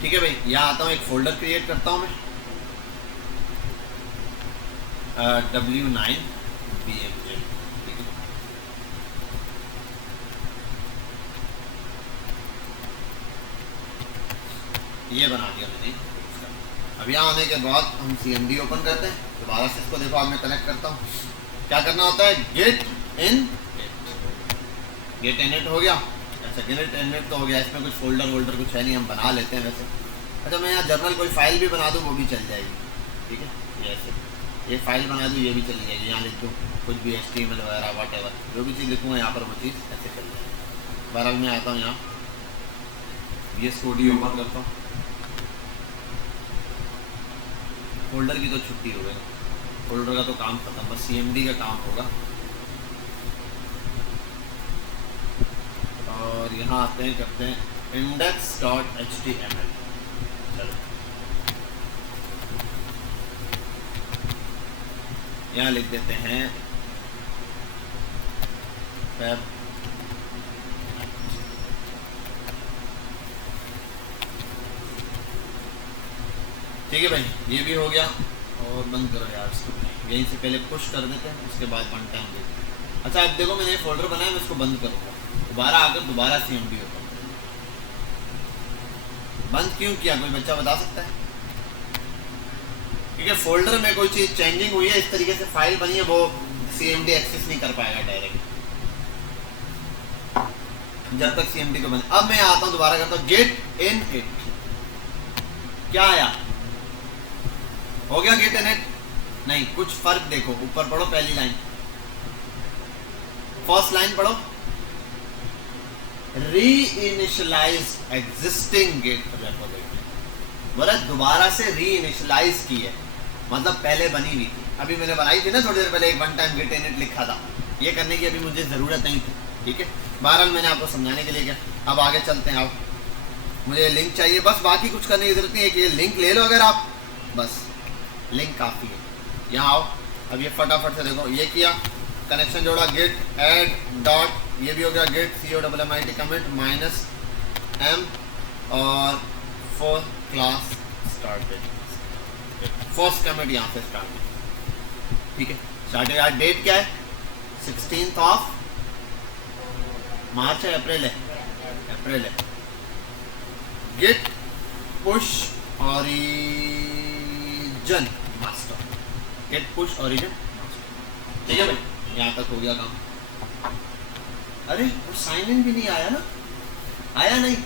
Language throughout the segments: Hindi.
ठीक है भाई, यहाँ आता हूँ, एक फोल्डर क्रिएट करता हूँ मैं, W9 BMJ, ठीक है। ये बना दिया मैंने। अब यहाँ आने के बाद हम CMD ओपन करते हैं, दोबारा से इसको देखो, अब मैं कनेक्ट करता हूँ। क्या करना होता है, गेट इनिट हो गया। अच्छा, गेट इनिट तो हो गया, इसमें कुछ फोल्डर वोल्डर कुछ है नहीं, हम बना लेते हैं वैसे। अच्छा, मैं यहाँ जर्नल कोई फाइल भी बना दूँ वो भी चल जाएगी, ठीक है। ये ऐसे ये फाइल बना दूँ, ये भी चल जाएगी, यहाँ लिख दूँ कुछ भी HTML वगैरह वॉटेवर, जो भी चीज़ लिखूँगा यहाँ पर वो चीज़ ऐसे चल जाएगी। बहरहाल मैं आता हूँ यहाँ, VS Code ओपन करता हूँ। फोल्डर की तो छुट्टी हो गई, फोल्डर का तो काम खत्म, बस CMD का काम होगा। और यहाँ आते हैं, करते हैं index.html। चलो, यहाँ लिख देते हैं वेब, ठीक है भाई, ये भी हो गया। और बंद करो यार इसको, यहीं से पहले पुश कर देते हैं, उसके बाद वन टाइम देते हैं। अच्छा, अब देखो मैंने फोल्डर बनाया, मैं इसको बंद करूँगा, दोबारा आकर दोबारा CMD ओपन करूँगा। बंद क्यों किया, कोई बच्चा बता सकता है? क्योंकि फोल्डर में कोई चीज़ चेंजिंग हुई है, इस तरीके से फाइल बनी है, वो CMD एक्सेस नहीं कर पाएगा डायरेक्ट जब तक CMD को बंद। अब मैं आता हूँ, दोबारा करता हूँ गेट इन इट। क्या आया, हो गया गेट इन इट? नहीं, कुछ फर्क देखो, ऊपर पढ़ो, पहली लाइन, फर्स्ट लाइन पढ़ो, री इनिशियलाइज एग्जिस्टिंग गेट रेपोजिटरी, बोला दोबारा से री इनिशियलाइज की है, मतलब पहले बनी हुई थी, अभी मैंने बनाई थी ना थोड़ी देर पहले, एक one time get in it लिखा था, ये करने की अभी मुझे जरूरत नहीं थी, ठीक है। बहरहाल मैंने आपको समझाने के लिए क्या। अब आगे चलते हैं, आप मुझे लिंक चाहिए, बस बाकी कुछ करने की जरूरत नहीं है, कि ये लिंक ले लो अगर आप, बस लिंक काफ़ी है। यहाँ आओ, अब ये फटाफट से देखो, ये किया, कनेक्शन जोड़ा, गेट ऐड डॉट, ये भी हो गया, गेट COMMIT कमिट -m और for class started, first commit यहाँ पे स्टार्ट, ठीक है। स्टार्टेड आज डेट क्या है, 16 मार्च है, अप्रैल है, अप्रैल है। Git push origin master, git push origin master, ठीक है भाई, यहाँ तक हो गया काम। अरे वो साइन इन भी नहीं आया ना, आया नहीं,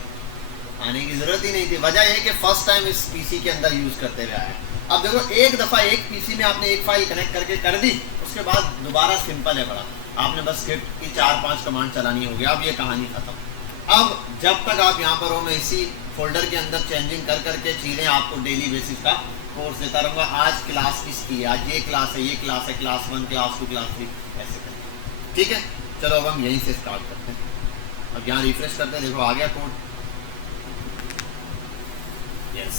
आने की जरूरत ही नहीं थी, वजह यह कि फर्स्ट टाइम इस पीसी के अंदर यूज करते हुए आया। अब देखो, एक दफा एक पीसी में आपने एक फाइल कनेक्ट करके कर दी, उसके बाद दोबारा सिंपल है बड़ा, आपने बस स्क्रिप्ट की 4-5 कमांड चलानी हो गया, अब ये कहानी खत्म। अब जब तक आप यहाँ पर हो, मैं इसी फोल्डर के अंदर चेंजिंग कर करके चीज़ें आपको डेली बेसिस का कोर्स देता रहूँगा। आज क्लास किसकी है, आज ये क्लास है, ये क्लास है, क्लास 1, क्लास 2, क्लास 3, ऐसे करेंगे, ठीक है। चलो अब हम यहीं से स्टार्ट करते हैं। अब यहाँ रिफ्रेश करते हैं, देखो आ गया कोड, यस,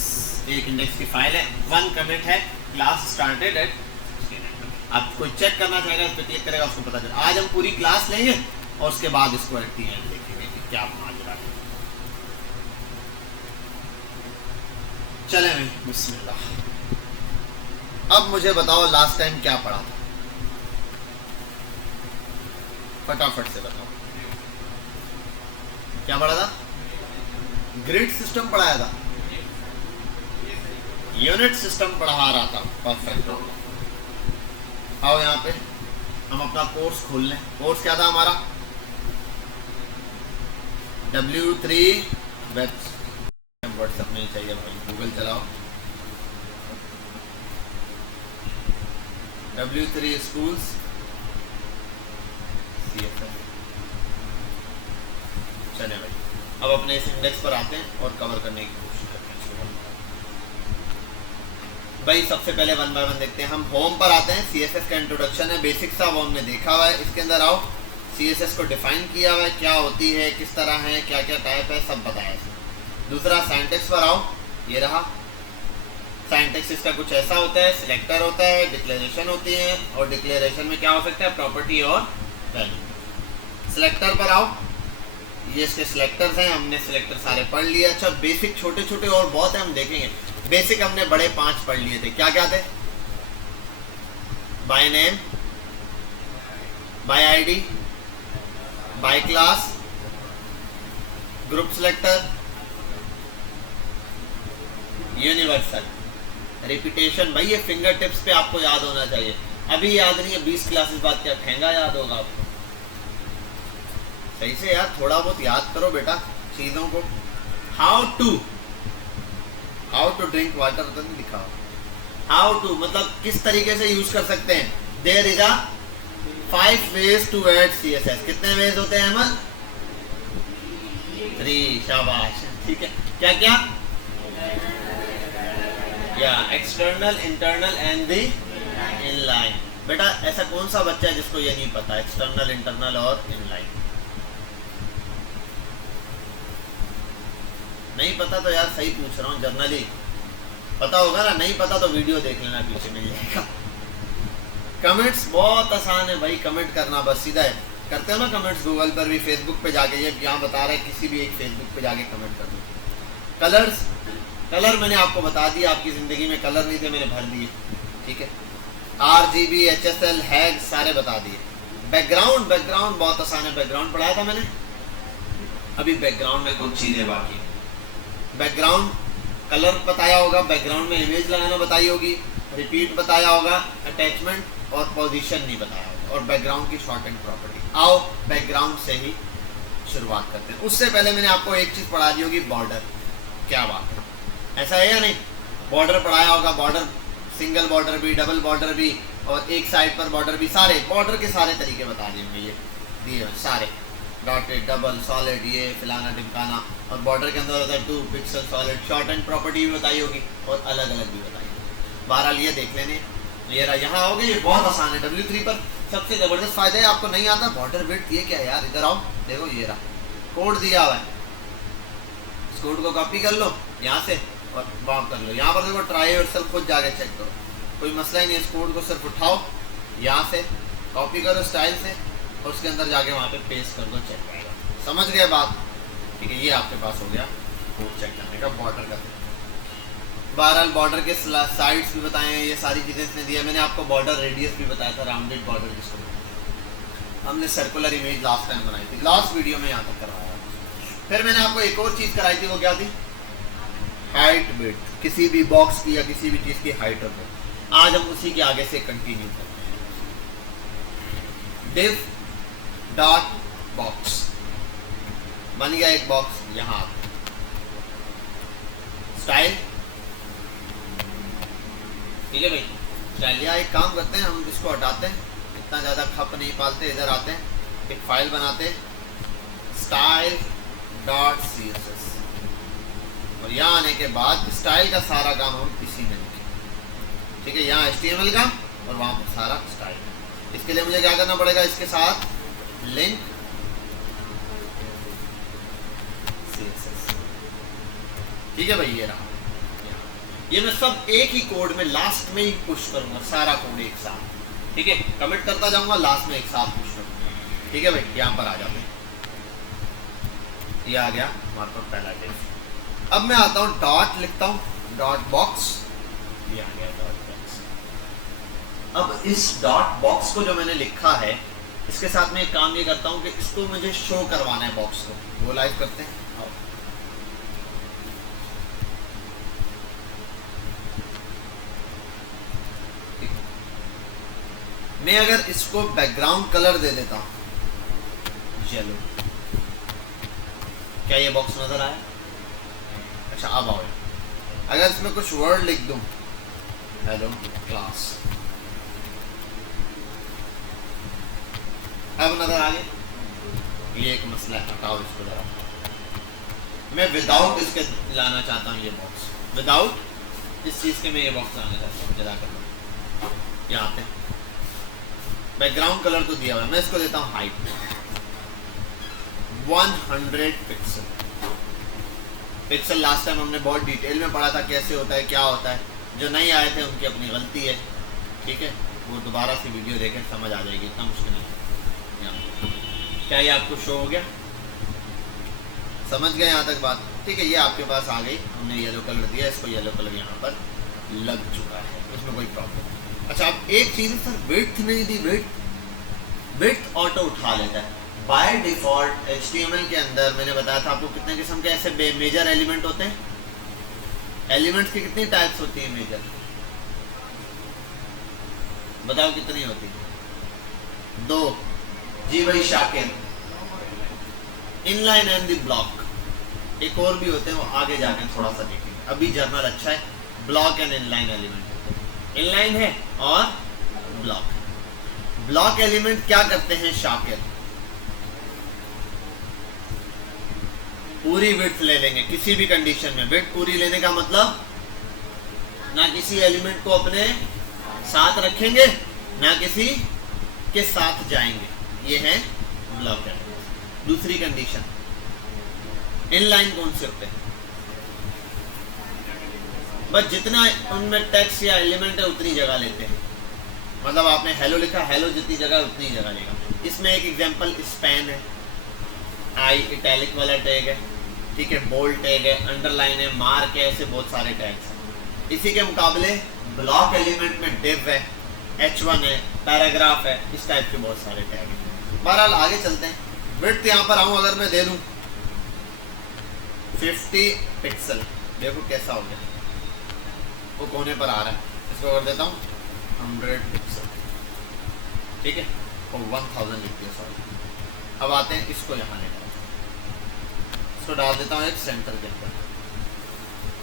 एक इंडेक्स की फाइल है, 1 कमिट है, क्लास स्टार्टेड एट। आप कोई चेक करना चाहेगा, इस पर क्लिक करेगा, उसको पता चलेगा। आज हम पूरी क्लास लेंगे और उसके बाद इसको एट द एंड देखेंगे कि क्या माजरा है। चले भाई, बिस्मिल्लाह। अब मुझे बताओ लास्ट टाइम क्या पढ़ा था, फटाफट से बताओ, क्या पढ़ा था? ग्रिड सिस्टम पढ़ाया था, यूनिट सिस्टम पढ़ा रहा था, परफेक्ट। आओ यहाँ पे हम अपना कोर्स खोल लें। कोर्स क्या था हमारा? W3 वेब, व्हाट्सएप में चाहिए भाई, गूगल चलाओ, W3 स्कूल्स CSS। चले भाई, अब अपने इस इंडेक्स पर आते हैं और कवर करने की कोशिश करते हैं भाई। सबसे पहले 1 बाय 1 देखते हैं। हम होम पर आते हैं, CSS का इंट्रोडक्शन है, बेसिक सा वो हमने देखा हुआ है। इसके अंदर आओ, CSS को डिफाइन किया हुआ है, क्या होती है, किस तरह है, क्या क्या टाइप है, सब बताया। दूसरा सिंटैक्स पर आओ, ये रहा सिंटैक्स। इसका कुछ ऐसा होता है, सिलेक्टर होता है, डिक्लेरेशन होती है, और डिक्लेरेशन में क्या हो सकता है, प्रॉपर्टी और वैल्यू। सिलेक्टर पर आओ, ये इसके सिलेक्टर्स हैं, हमने सिलेक्टर सारे पढ़ लिए। अच्छा बेसिक छोटे छोटे और बहुत है, हम देखेंगे। बेसिक हमने बड़े 5 पढ़ लिए थे। क्या क्या थे? By name, by ID, by class, group selector, universal, repetition. भाई ये फिंगर टिप्स पे आपको याद होना चाहिए। अभी याद नहीं है, 20 क्लासेस बाद क्या ठेंगा याद होगा आपको? सही से यार थोड़ा बहुत याद करो बेटा चीजों को। हाउ टू ड्रिंक वाटर तो नहीं लिखा। हाउ टू मतलब किस तरीके से यूज कर सकते हैं। There is a 5 ways to add CSS। कितने वेज होते हैं अमन? 3। शाबाश, ठीक है। क्या क्या? या external, internal and the inline. बेटा ऐसा कौन सा बच्चा है जिसको ये नहीं पता एक्सटर्नल, इंटरनल और इनलाइन? नहीं पता तो यार सही पूछ रहा हूँ, जर्नली पता होगा ना। नहीं पता तो वीडियो देख लेना, पीछे मिल जाएगा। कमेंट्स बहुत आसान है भाई, कमेंट करना बस सीधा है। करते हो ना कमेंट्स गूगल पर भी, फेसबुक पे जाके, ये यहाँ बता रहे हैं किसी भी एक फेसबुक पे जाके कमेंट कर दो। कलर्स, कलर मैंने आपको बता दिया। आपकी ज़िंदगी में कलर नहीं थे, मैंने भर दिए, ठीक है। RGB, HSL, हैग सारे बता दिए। बैकग्राउंड, बैकग्राउंड बहुत आसान है, बैकग्राउंड पढ़ाया था मैंने। अभी बैकग्राउंड में कुछ चीज़ें बाकी। बैकग्राउंड कलर बताया होगा, बैकग्राउंड में इमेज लगाना बताई होगी, रिपीट बताया होगा, अटैचमेंट और पोजीशन नहीं बताया होगा, और बैकग्राउंड की शॉर्ट एंड प्रॉपर्टी। आओ बैकग्राउंड से ही शुरुआत करते हैं। उससे पहले मैंने आपको एक चीज़ पढ़ा दी होगी, बॉर्डर। क्या बात है, ऐसा है या नहीं? बॉर्डर पढ़ाया होगा। बॉर्डर, सिंगल बॉर्डर भी, डबल बॉर्डर भी, और एक साइड पर बॉर्डर भी। सारे बॉर्डर के सारे तरीके बता दिए होंगे, ये दिए सारे, डॉटेड, डबल, सॉलिड, ये फलाना टिमकाना। और बॉर्डर के अंदर होता है 2 pixel solid. Short and property भी बताई होगी और अलग अलग भी बताई होगी। बहरहाल ये देख लेने, ये रहा यहाँ हो गया। ये बहुत आसान है। W3 पर सबसे ज़बरदस्त फायदा है, आपको नहीं आता बॉर्डर विड्थ। ये क्या है यार, इधर आओ देखो, ये रहा कोड दिया हुआ है। इस कोड को कॉपी कर लो यहाँ से और वहाँ कर लो। यहाँ पर देखो ट्राई योरसेल्फ, खुद जाके चेक करो, कोई मसला ही नहीं। इस कोड को सिर्फ उठाओ, यहाँ से कॉपी करो स्टाइल से, और उसके अंदर जाके वहाँ पे पेस्ट कर दो, चेक आएगा। समझ गए बात? ठीक है, ये आपके पास हो गया कोड चेक करने का, बॉर्डर का। बहरहाल बॉर्डर के साइड्स भी बताए हैं, ये सारी चीज़ें इसने दिया। मैंने आपको बॉर्डर रेडियस भी बताया था, राउंडेड बॉर्डर जिसको हमने सर्कुलर इमेज लास्ट टाइम बनाई थी, लास्ट वीडियो में यहाँ तक करवाया। फिर मैंने आपको एक और चीज़ कराई थी, वो क्या थी? हाइट विड्थ, किसी भी बॉक्स की या किसी भी चीज़ की हाइट और विड्थ। आज हम उसी के आगे से कंटिन्यू करते हैं। डिव डॉट बॉक्स बन गया एक बॉक्स। यहाँ स्टाइल, ठीक है भाई, स्टाइल। या एक काम करते हैं, हम इसको हटाते हैं, इतना ज़्यादा खप नहीं पालते। इधर आते हैं, एक फाइल बनाते हैं, स्टाइल डॉट CSS, और यहाँ आने के बाद स्टाइल का सारा काम हम इसी में लिखें, ठीक है। यहाँ HTML का और वहाँ पर सारा स्टाइल। इसके लिए मुझे क्या करना पड़ेगा? इसके साथ लिंक CSS, ठीक है भाई। ये रहा, ये मैं सब एक ही कोड में लास्ट में ही पुश करूंगा, सारा कोड एक साथ, ठीक है। कमिट करता जाऊंगा, लास्ट में एक साथ पुश करूंगा, ठीक है भाई। यहाँ पर आ जाते हैं, ये आ गया हमारे पास पहला टेक्स्ट। अब मैं आता हूँ, डॉट लिखता हूँ, डॉट बॉक्स, ये आ गया डॉट बॉक्स। अब इस डॉट बॉक्स को जो मैंने लिखा है, इसके साथ में एक काम ये करता हूँ कि इसको मुझे शो करवाना है बॉक्स को। वो लाइव करते हैं। मैं अगर इसको बैकग्राउंड कलर दे देता हूँ येलो, क्या ये बॉक्स नजर आया? अच्छा अब आओ, अगर इसमें कुछ वर्ड लिख दूं, हेलो क्लास, अब नजर आ गया। ये एक मसला है, हटाओ इसको जरा। मैं विदाउट इसके लाना चाहता हूँ ये बॉक्स, विदाउट इस चीज के मैं ये बॉक्स लाना चाहता हूँ। जरा कर यहाँ पे बैकग्राउंड कलर तो दिया हुआ है, मैं इसको देता हूँ height 100 pixel. Pixel last time हमने बहुत डिटेल में पढ़ा था कैसे होता है, क्या होता है। जो नहीं आए थे उनकी अपनी गलती है, ठीक है। वो दोबारा से वीडियो देखें, समझ आ जाएगी, इतना मुश्किल नहीं। क्या ये आपको शो हो गया? समझ गए यहाँ तक बात? ठीक है, ये आपके पास आ गई, हमने येलो कलर दिया, इसको येलो कलर यहाँ पर लग चुका है, इसमें कोई प्रॉब्लम नहीं। अच्छा, अब एक चीज़ सर, विड्थ नहीं दी, विड्थ ऑटो उठा लेता है बाय डिफॉल्ट। HTML के अंदर मैंने बताया था आपको कितने किस्म के ऐसे मेजर एलिमेंट होते हैं। एलिमेंट्स की कितनी टाइप्स होती है मेजर, बताओ कितनी होती है? 2। जी भाई Shakir, inline and the block. एक और भी होते हैं, वो आगे जाके थोड़ा सा देखेंगे, अभी जर्नल अच्छा है। Block and inline element, inline है और ब्लॉक। ब्लॉक एलिमेंट क्या करते हैं शाकिर? पूरी विड्थ ले लेंगे किसी भी कंडीशन में। विड्थ पूरी लेने का मतलब ना किसी एलिमेंट को अपने साथ रखेंगे ना किसी के साथ जाएंगे, ये है ब्लॉक एलिमेंट। दूसरी कंडीशन, इनलाइन कौन से होते हैं? बस जितना उनमें टेक्स्ट या एलिमेंट है उतनी जगह लेते हैं। मतलब आपने हेलो लिखा, हेलो जितनी जगह उतनी जगह लेगा। इसमें एक एग्जांपल स्पैन है, आई इटैलिक वाला टैग है, ठीक है, बोल्ड टैग है, अंडरलाइन है, मार्क है, ऐसे बहुत सारे टैग्स हैं। इसी के मुकाबले ब्लॉक एलिमेंट में डिव है, H1 है, पैराग्राफ है, इस टाइप के बहुत सारे टैग हैं। बहरहाल आगे चलते हैं। विड्थ यहाँ पर आऊँ अगर मैं दे दूँ 50 पिक्सल, देखो कैसा हो गया, वो कोने पर आ रहा है। इसको कर देता हूँ 100 पिक्सल, ठीक है, और 1000 लिख दिया, सॉरी। अब आते हैं इसको यहाँ लेकर, इसको डाल देता हूँ एक सेंटर के अंदर,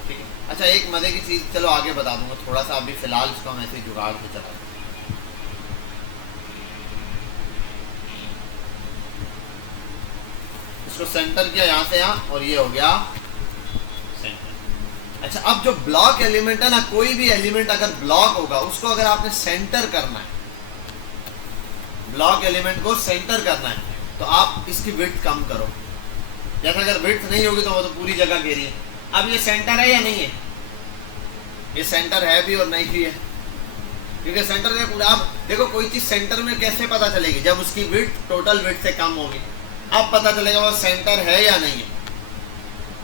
ठीक है। अच्छा, एक मजे की चीज़ चलो आगे बता दूंगा थोड़ा सा, अभी फिलहाल इसको हम ऐसे ही जुगाड़ के चला। इसको सेंटर किया यहाँ से यहाँ, और ये हो गया सेंटर। अच्छा, अब जो ब्लॉक एलिमेंट है ना, कोई भी एलिमेंट अगर ब्लॉक होगा उसको अगर आपने सेंटर करना है, ब्लॉक एलिमेंट को सेंटर करना है, तो आप इसकी विड्थ कम करो। जैसे अगर विड्थ नहीं होगी तो वो तो पूरी जगह घेरी है। अब ये सेंटर है या नहीं है? ये सेंटर है भी और नहीं भी है, क्योंकि सेंटर है पूरा। अब देखो कोई चीज सेंटर में कैसे पता चलेगी? जब उसकी विड्थ टोटल विड्थ से कम होगी, अब पता चलेगा वो सेंटर है या नहीं है,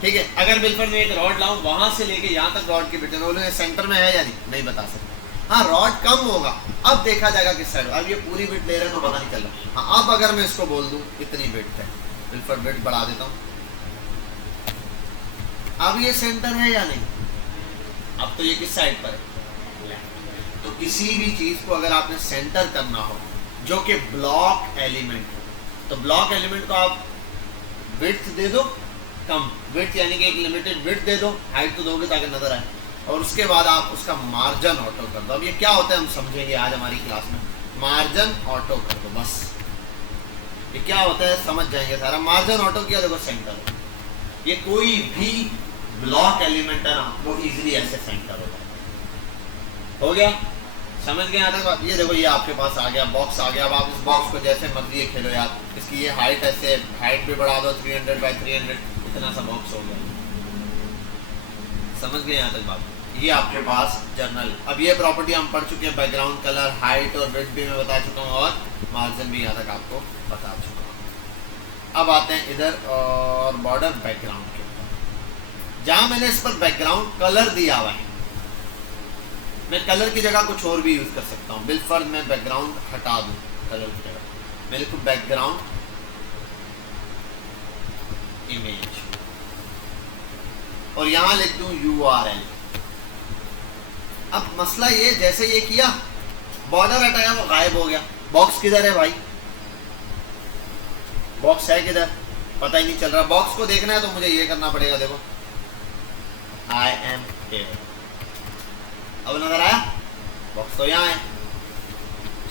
ठीक है। अगर बिल्कुल मैं एक रॉड लाऊं, वहां से लेके यहाँ तक रॉड की विड्थ बोलूँ सेंटर में है या नहीं बता सकता। हाँ, रॉड कम होगा, अब देखा जाएगा किस साइड। अब ये पूरी विड्थ ले रहे हैं तो पता नहीं चल रहा। हाँ, अब अगर मैं इसको बोल दूं इतनी विड्थ है, बिल्कुल विड्थ बढ़ा देता हूँ, अब ये सेंटर है या नहीं? अब तो ये किस साइड पर है? तो किसी भी चीज को अगर आपने सेंटर करना हो जो कि ब्लॉक एलिमेंट हो, तो ब्लॉक एलिमेंट को आप विड्थ दे दो कम, विड्थ यानी कि एक लिमिटेड विड्थ दे दो, हाइट तो दोगे ताकि नजर आए, और उसके बाद आप उसका मार्जिन ऑटो कर दो। अब ये क्या होता है हम समझेंगे आज हमारी क्लास में। मार्जिन ऑटो कर दो, बस ये क्या होता है समझ जाएंगे सारा। मार्जिन ऑटो किया, देखो सेंटर, ये कोई भी ब्लॉक एलिमेंट है ना, वो इजीली ऐसे सेंटर हो जाता हो गया। समझ गए यहाँ तक? ये देखो, ये आपके पास आ गया, बॉक्स आ गया। अब आप इस बॉक्स को जैसे मर्जी खेलो यार, इसकी ये हाइट ऐसे, हाइट भी बढ़ा दो 300 बाय 300, इतना सा बॉक्स हो गया। समझ गए यहाँ तक बात? ये आपके पास जर्नल। अब ये प्रॉपर्टी हम पढ़ चुके हैं, बैकग्राउंड कलर, हाइट और विड्थ भी मैं बता चुका हूँ, और मार्जिन भी यहाँ तक आपको बता चुका हूँ। अब आते हैं इधर और बॉर्डर बैकग्राउंड के ऊपर, जहाँ मैंने इस पर बैकग्राउंड कलर दिया हुआ है। मैं कलर की जगह कुछ और भी यूज कर सकता हूँ। बिलफर्ज मैं बैकग्राउंड हटा दूँ, कलर की जगह मैं लिखूँ बैकग्राउंड इमेज, और यहां लिख दूं URL। अब मसला ये, जैसे ये किया, बॉर्डर हटाया, वो गायब हो गया। बॉक्स किधर है भाई? बॉक्स है किधर? पता ही नहीं चल रहा। बॉक्स को देखना है तो मुझे ये करना पड़ेगा, देखो I am here। अब नजर आया? बॉक्स तो यहाँ है।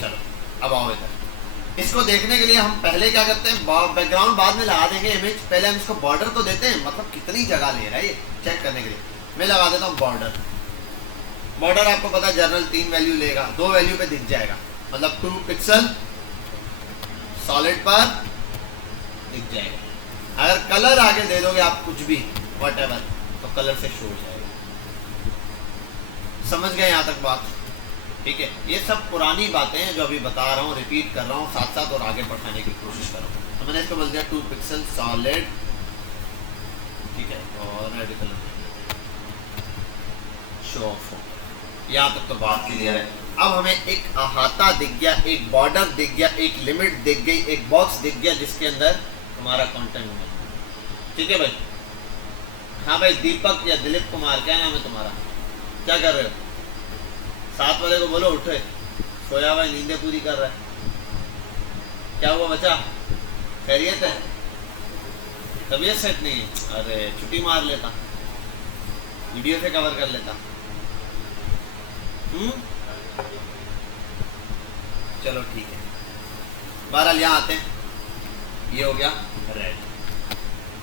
चलो अब आओ इधर। इसको देखने के लिए हम पहले क्या करते हैं, बैकग्राउंड बाद में लगा देंगे इमेज, पहले हम इसको बॉर्डर तो देते हैं, मतलब कितनी जगह ले रहा है ये चेक करने के लिए। मैं लगा देता हूँ बॉर्डर। बॉर्डर आपको पता है जर्नल 3 वैल्यू लेगा, 2 वैल्यू पे दिख जाएगा, मतलब 2 पिक्सल सॉलिड पर दिख जाएगा। अगर कलर आगे दे दोगे आप कुछ भी व्हाटएवर, तो कलर से शो हो जाएगा। समझ गए यहाँ तक बात? ठीक है, ये सब पुरानी बातें हैं जो अभी बता रहा हूँ, रिपीट कर रहा हूँ साथ साथ, और आगे बढ़ाने की कोशिश कर रहा हूँ। तो मैंने इसको बोल दिया 2 पिक्सल सॉलिड ठीक है, और रेड कलर शो ऑफ हो। यहाँ तक तो बात क्लियर है। अब हमें एक अहाता दिख गया, एक बॉर्डर दिख गया, एक लिमिट दिख गई, एक बॉक्स दिख गया जिसके अंदर हमारा कंटेंट है। ठीक है भाई। हाँ भाई, दीपक या दिलीप कुमार, क्या नाम है तुम्हारा, क्या कर रहे हो? 7 वाले को बोलो उठे, सोया हुआ नींदें पूरी कर रहा है। क्या हुआ बच्चा, खैरियत है? तबीयत सेट नहीं है? अरे छुट्टी मार लेता, वीडियो से कवर कर लेता। चलो ठीक है, बहरहाल यहाँ आते हैं। ये हो गया रेड।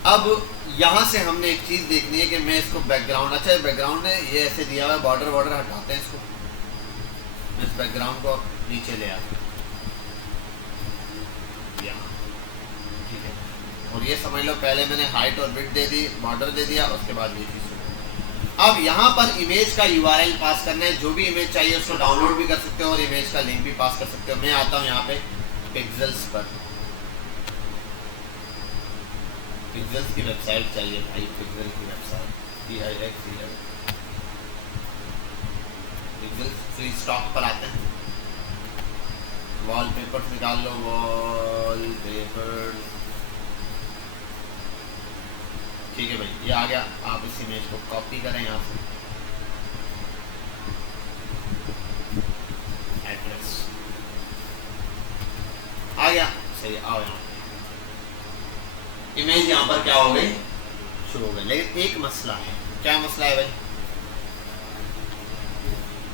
अब यहाँ से हमने एक चीज देखनी है कि मैं इसको बैकग्राउंड, अच्छा बैकग्राउंड में ये ऐसे दिया हुआ है, बॉर्डर बॉर्डर हटाते हैं इसको। मैं इस बैकग्राउंड को नीचे ले आता हूँ, ठीक है। और ये समझ लो पहले मैंने हाइट और विड्थ दे दी, बॉर्डर दे दिया, उसके बाद ये चीज। अब यहाँ पर इमेज का URL पास करना है। जो भी इमेज चाहिए उसको डाउनलोड भी कर सकते हो और इमेज का लिंक भी पास कर सकते हो। मैं आता हूँ यहाँ पे पिक्सेल्स पर। पिक्सेल्स की वेबसाइट चाहिए भाई, पिक्सेल की वेबसाइट पिक्सेल्स फ्री स्टॉक पर आते हैं। वॉलपेपर्स निकाल लो, वॉलपेपर्स। ठीक है भाई, ये आ गया। आप इस इमेज को कॉपी करें यहाँ से, एड्रेस आ गया, सही। आओ यहाँ, इमेज यहाँ पर क्या हो गई, शो हो गई। लेकिन एक मसला है। क्या मसला है भाई?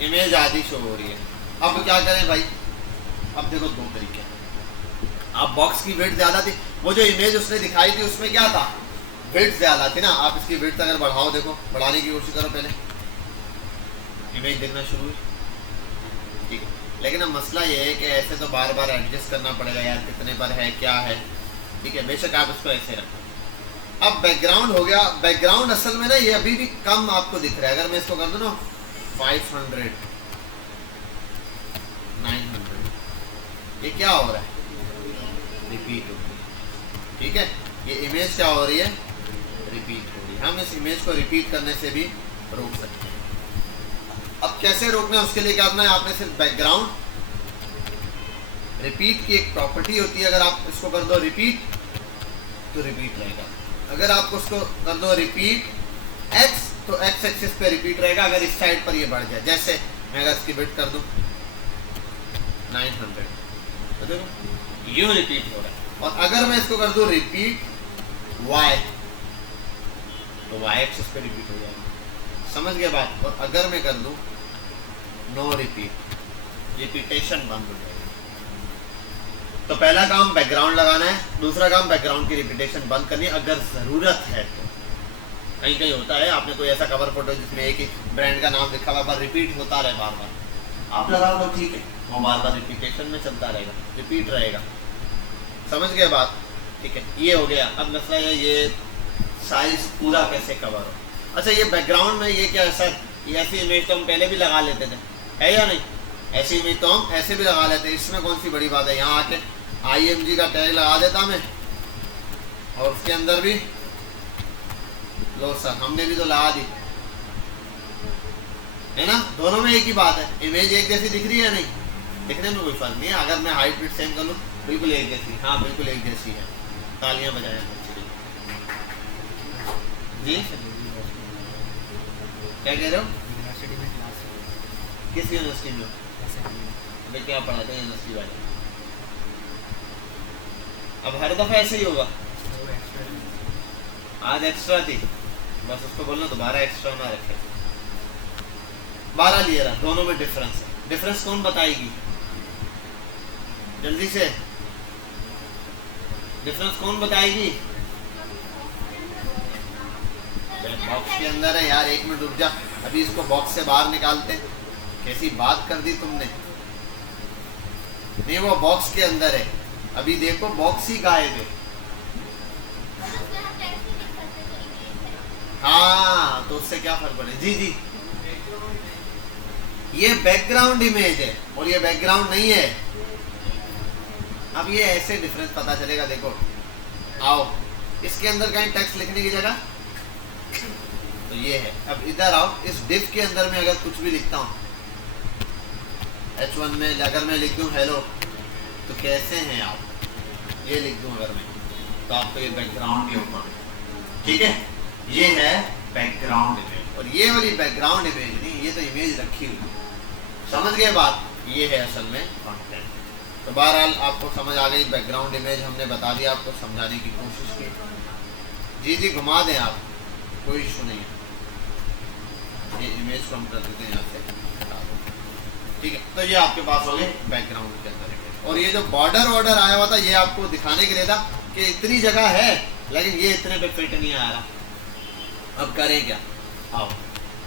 इमेज आधी शो हो रही है। अब क्या करें भाई? अब देखो दो तरीके। आप बॉक्स की वेट ज्यादा थी, वो जो इमेज उसने दिखाई थी उसमें क्या था, विड्थ ज्यादा थी ना। आप इसकी विड्थ अगर बढ़ाओ, देखो बढ़ाने की कोशिश करो, पहले इमेज देखना शुरू हुई, ठीक है। लेकिन अब मसला ये है कि ऐसे तो बार बार एडजस्ट करना पड़ेगा यार, कितने पर है, क्या है, ठीक है। बेशक आप इसको ऐसे रखो। अब बैकग्राउंड हो गया। बैकग्राउंड असल में ना ये अभी भी कम आपको दिख रहा है। अगर मैं इसको कर दूं ना 500, 900, ये क्या हो रहा है, रिपीट हो रही है, ठीक है। ये इमेज क्या हो रही है, रिपीट हो रही है। हम इस इमेज को रिपीट करने से भी रोक सकते हैं। अब कैसे रोकना है, उसके लिए क्या करना है, आपने सिर्फ बैकग्राउंड रिपीट की एक प्रॉपर्टी होती है। अगर आप इसको कर दो रिपीट तो रिपीट रहेगा। अगर आप उसको कर दो रिपीट एक्स तो एक्स एक्सिस पे रिपीट रहेगा। अगर इस साइड पर ये बढ़ जाए, जैसे मैं अगर इसकी बिट कर दूं 900, तो देखो यूं रिपीट हो रहा है। और अगर मैं इसको कर दूं रिपीट वाई तो वाई एक्सिस पे रिपीट हो जाएगा। समझ गए बात? और अगर मैं कर दूं नो रिपीट, रिपीटेशन बंद हो जाएगी। तो पहला काम बैकग्राउंड लगाना है, दूसरा काम बैकग्राउंड की रिपीटेशन बंद करनी है अगर जरूरत है तो। कहीं कहीं होता है आपने कोई ऐसा कवर फोटो जिसमें एक ही ब्रांड का नाम लिखा हुआ पर रिपीट होता रहे बार बार, आप लगा लो, ठीक है, वो बार बार रिपीटेशन में चलता रहेगा, रिपीट रहेगा। समझ गए बात? ठीक है, ये हो गया। अब मसला है ये साइज पूरा कैसे कवर हो। अच्छा, ये बैकग्राउंड में ये क्या है सर, ये ऐसी इमेज तो हम पहले भी लगा लेते थे, है या नहीं? ऐसी इमेज तो हम ऐसे भी लगा लेते हैं, इसमें कौन सी बड़ी बात है। यहाँ आके IMG का टैग लगा देता मैं, और उसके अंदर भी लो सर, हमने भी तो लगा दी, है ना। दोनों में एक ही बात है, इमेज एक जैसी दिख रही है, नहीं दिखने में कोई फर्क नहीं है। अगर मैं हाइट विड्थ सेम कर लूँ, बिल्कुल एक जैसी, हाँ बिल्कुल एक जैसी है। तालियां बजाएं जी। क्या कह रहे हो? किस यूनिवर्सिटी में? अबे क्या पढ़ाते हैं यूनिवर्सिटी वाले? अब हर दफा ऐसे ही होगा। आज एक्स्ट्रा थी, बस उसको बोलना दोबारा एक्स्ट्रा ना रखे। 12 लिया रहा, दोनों में डिफरेंस है। डिफरेंस कौन बताएगी जल्दी से? डिफरेंस कौन बताएगी? बॉक्स के अंदर है यार, 1 मिनट रुक जा, अभी इसको बॉक्स से बाहर निकालते हैं। कैसी बात कर दी तुमने। नहीं, वो बॉक्स के अंदर है, अभी देखो बॉक्स ही गायब है। हाँ, तो उससे क्या फर्क पड़े। जी जी, ये बैकग्राउंड इमेज है और ये बैकग्राउंड नहीं है। अब ये ऐसे डिफरेंस पता चलेगा। देखो आओ, इसके अंदर कहीं टेक्स्ट लिखने की जगह तो ये है। अब इधर आओ, इस डिफ के अंदर में अगर कुछ भी लिखता हूँ, H1 में अगर मैं लिख दूँ हेलो, तो कैसे हैं आप, ये लिख दूँ अगर मैं, तो आपको ये बैकग्राउंड के ऊपर, ठीक है, ये है बैकग्राउंड इमेज। और ये वाली बैकग्राउंड इमेज नहीं, ये तो इमेज रखी हुई, समझ गए बात, ये है असल में कंटेंट। तो बहरहाल आपको समझ आ गई, बैकग्राउंड इमेज हमने बता दिया, आपको समझाने की कोशिश की। जी जी घुमा दें आप, कोई इशू नहीं है। ये इमेज को हम कर देते हैं यहाँ से, ठीक है। तो ये आपके पास हो गए बैकग्राउंड के अंदर इमेज। और ये जो बॉर्डर वॉर्डर आया हुआ था, ये आपको दिखाने के लिए था कि इतनी जगह है लेकिन ये इतने पे फिट नहीं आ रहा। अब करें क्या, आओ,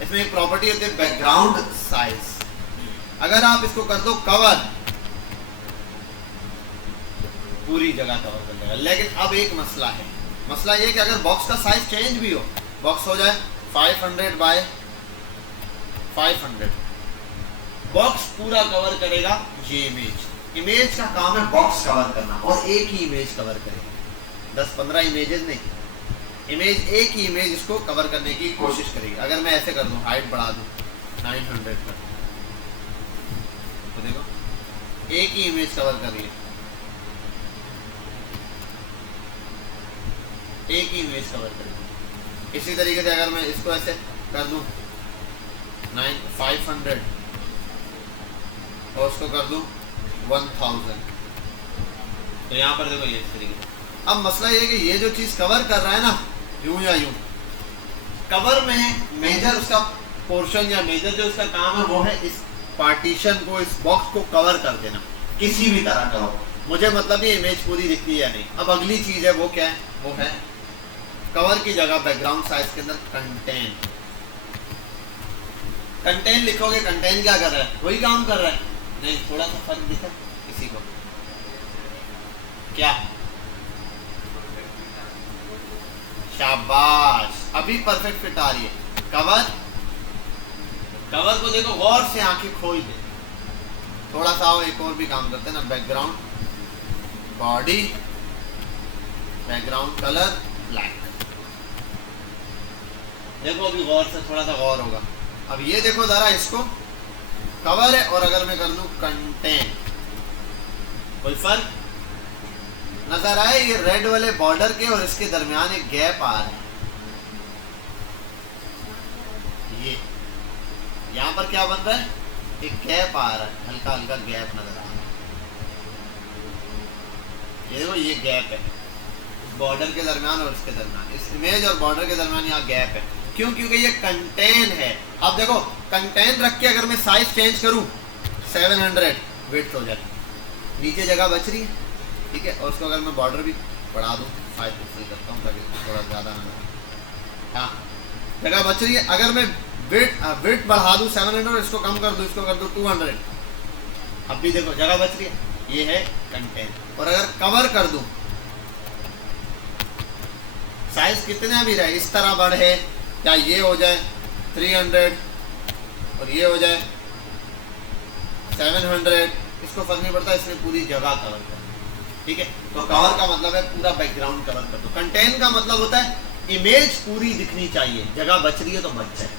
इसमें एक प्रॉपर्टी होती है बैकग्राउंड साइज। अगर आप इसको कर दो कवर, पूरी जगह कवर कर देगा। लेकिन अब एक मसला है, मसला ये कि अगर बॉक्स का साइज चेंज भी हो, बॉक्स हो जाए 500 बाय 500, बॉक्स पूरा कवर करेगा ये इमेज। इमेज का काम है बॉक्स कवर करना, और एक ही इमेज कवर करेगा, 10-15 इमेजेस नहीं, इमेज एक ही इमेज इसको कवर करने की कोशिश करेगी। अगर मैं ऐसे कर दूं, हाइट बढ़ा दूं 900 पर, तो देखो एक ही इमेज कवर कर रही है, एक ही इमेज कवर करेगी। इसी तरीके से अगर मैं इसको ऐसे कर दूं 500 और उसको कर दूं 1000, तो यहाँ पर देखो ये इस तरीके से। अब मसला ये है कि ये जो चीज कवर कर रहा है ना, यूं या यूं, कवर में मेजर उसका पोर्शन या मेजर जो उसका काम है वो है इस पार्टीशन को, इस बॉक्स को कवर कर देना किसी भी तरह करो। मुझे मतलब ये इमेज पूरी दिखती है या नहीं। अब अगली चीज है वो क्या है, वो है कवर की जगह बैकग्राउंड साइज के अंदर कंटेंट। कंटेंट लिखोगे, कंटेंट क्या कर रहा है, वही काम कर रहा है, नहीं थोड़ा सा फर्क दिखा किसी को क्या? शाबाश, अभी परफेक्ट फिट आ रही है। कवर, कवर को देखो गौर से, आंखें खोल दे, थोड़ा सा एक और भी काम करते हैं ना, background body, background colour black. देखो अभी गौर से, थोड़ा सा गौर होगा। अब ये देखो जरा, इसको कवर है, और अगर मैं कर दूं कंटेंट, कोई फर्क नजर आए? ये रेड वाले बॉर्डर के और इसके दरमियान एक गैप आ रहा है, ये यहां पर क्या बन रहा है, एक गैप आ रहा है, हल्का हल्का गैप नजर आ रहा है। ये देखो ये गैप है बॉर्डर के दरमियान और इसके दरमियान, इस इमेज और बॉर्डर के दरमियान यहाँ गैप है। क्यों? क्योंकि ये कंटेंट है। अब देखो कंटेंट रख के अगर मैं साइज चेंज करूं 700 विड्थ हो जाए, नीचे जगह बच रही है, ठीक है। और उसको अगर मैं बॉर्डर भी बढ़ा दूं, 5 पिक्सल करता हूँ ताकि थोड़ा ज़्यादा ना, हाँ जगह बच रही है। अगर मैं विड्थ बढ़ा दूं 700, इसको कम कर दूं, इसको कर दूं 200, अब भी देखो जगह बच रही है, ये है कंटेंट। और अगर कवर कर दूं, साइज कितना भी रहे, इस तरह बढ़े या ये हो जाए 300 और ये हो जाए 700, इसको फर्क नहीं पड़ता, इसने पूरी जगह कवर कर, ठीक है। तो कवर का मतलब है पूरा बैकग्राउंड कवर कर दो। कंटेंट का मतलब होता है इमेज पूरी दिखनी चाहिए, जगह बच रही है तो बच जाए,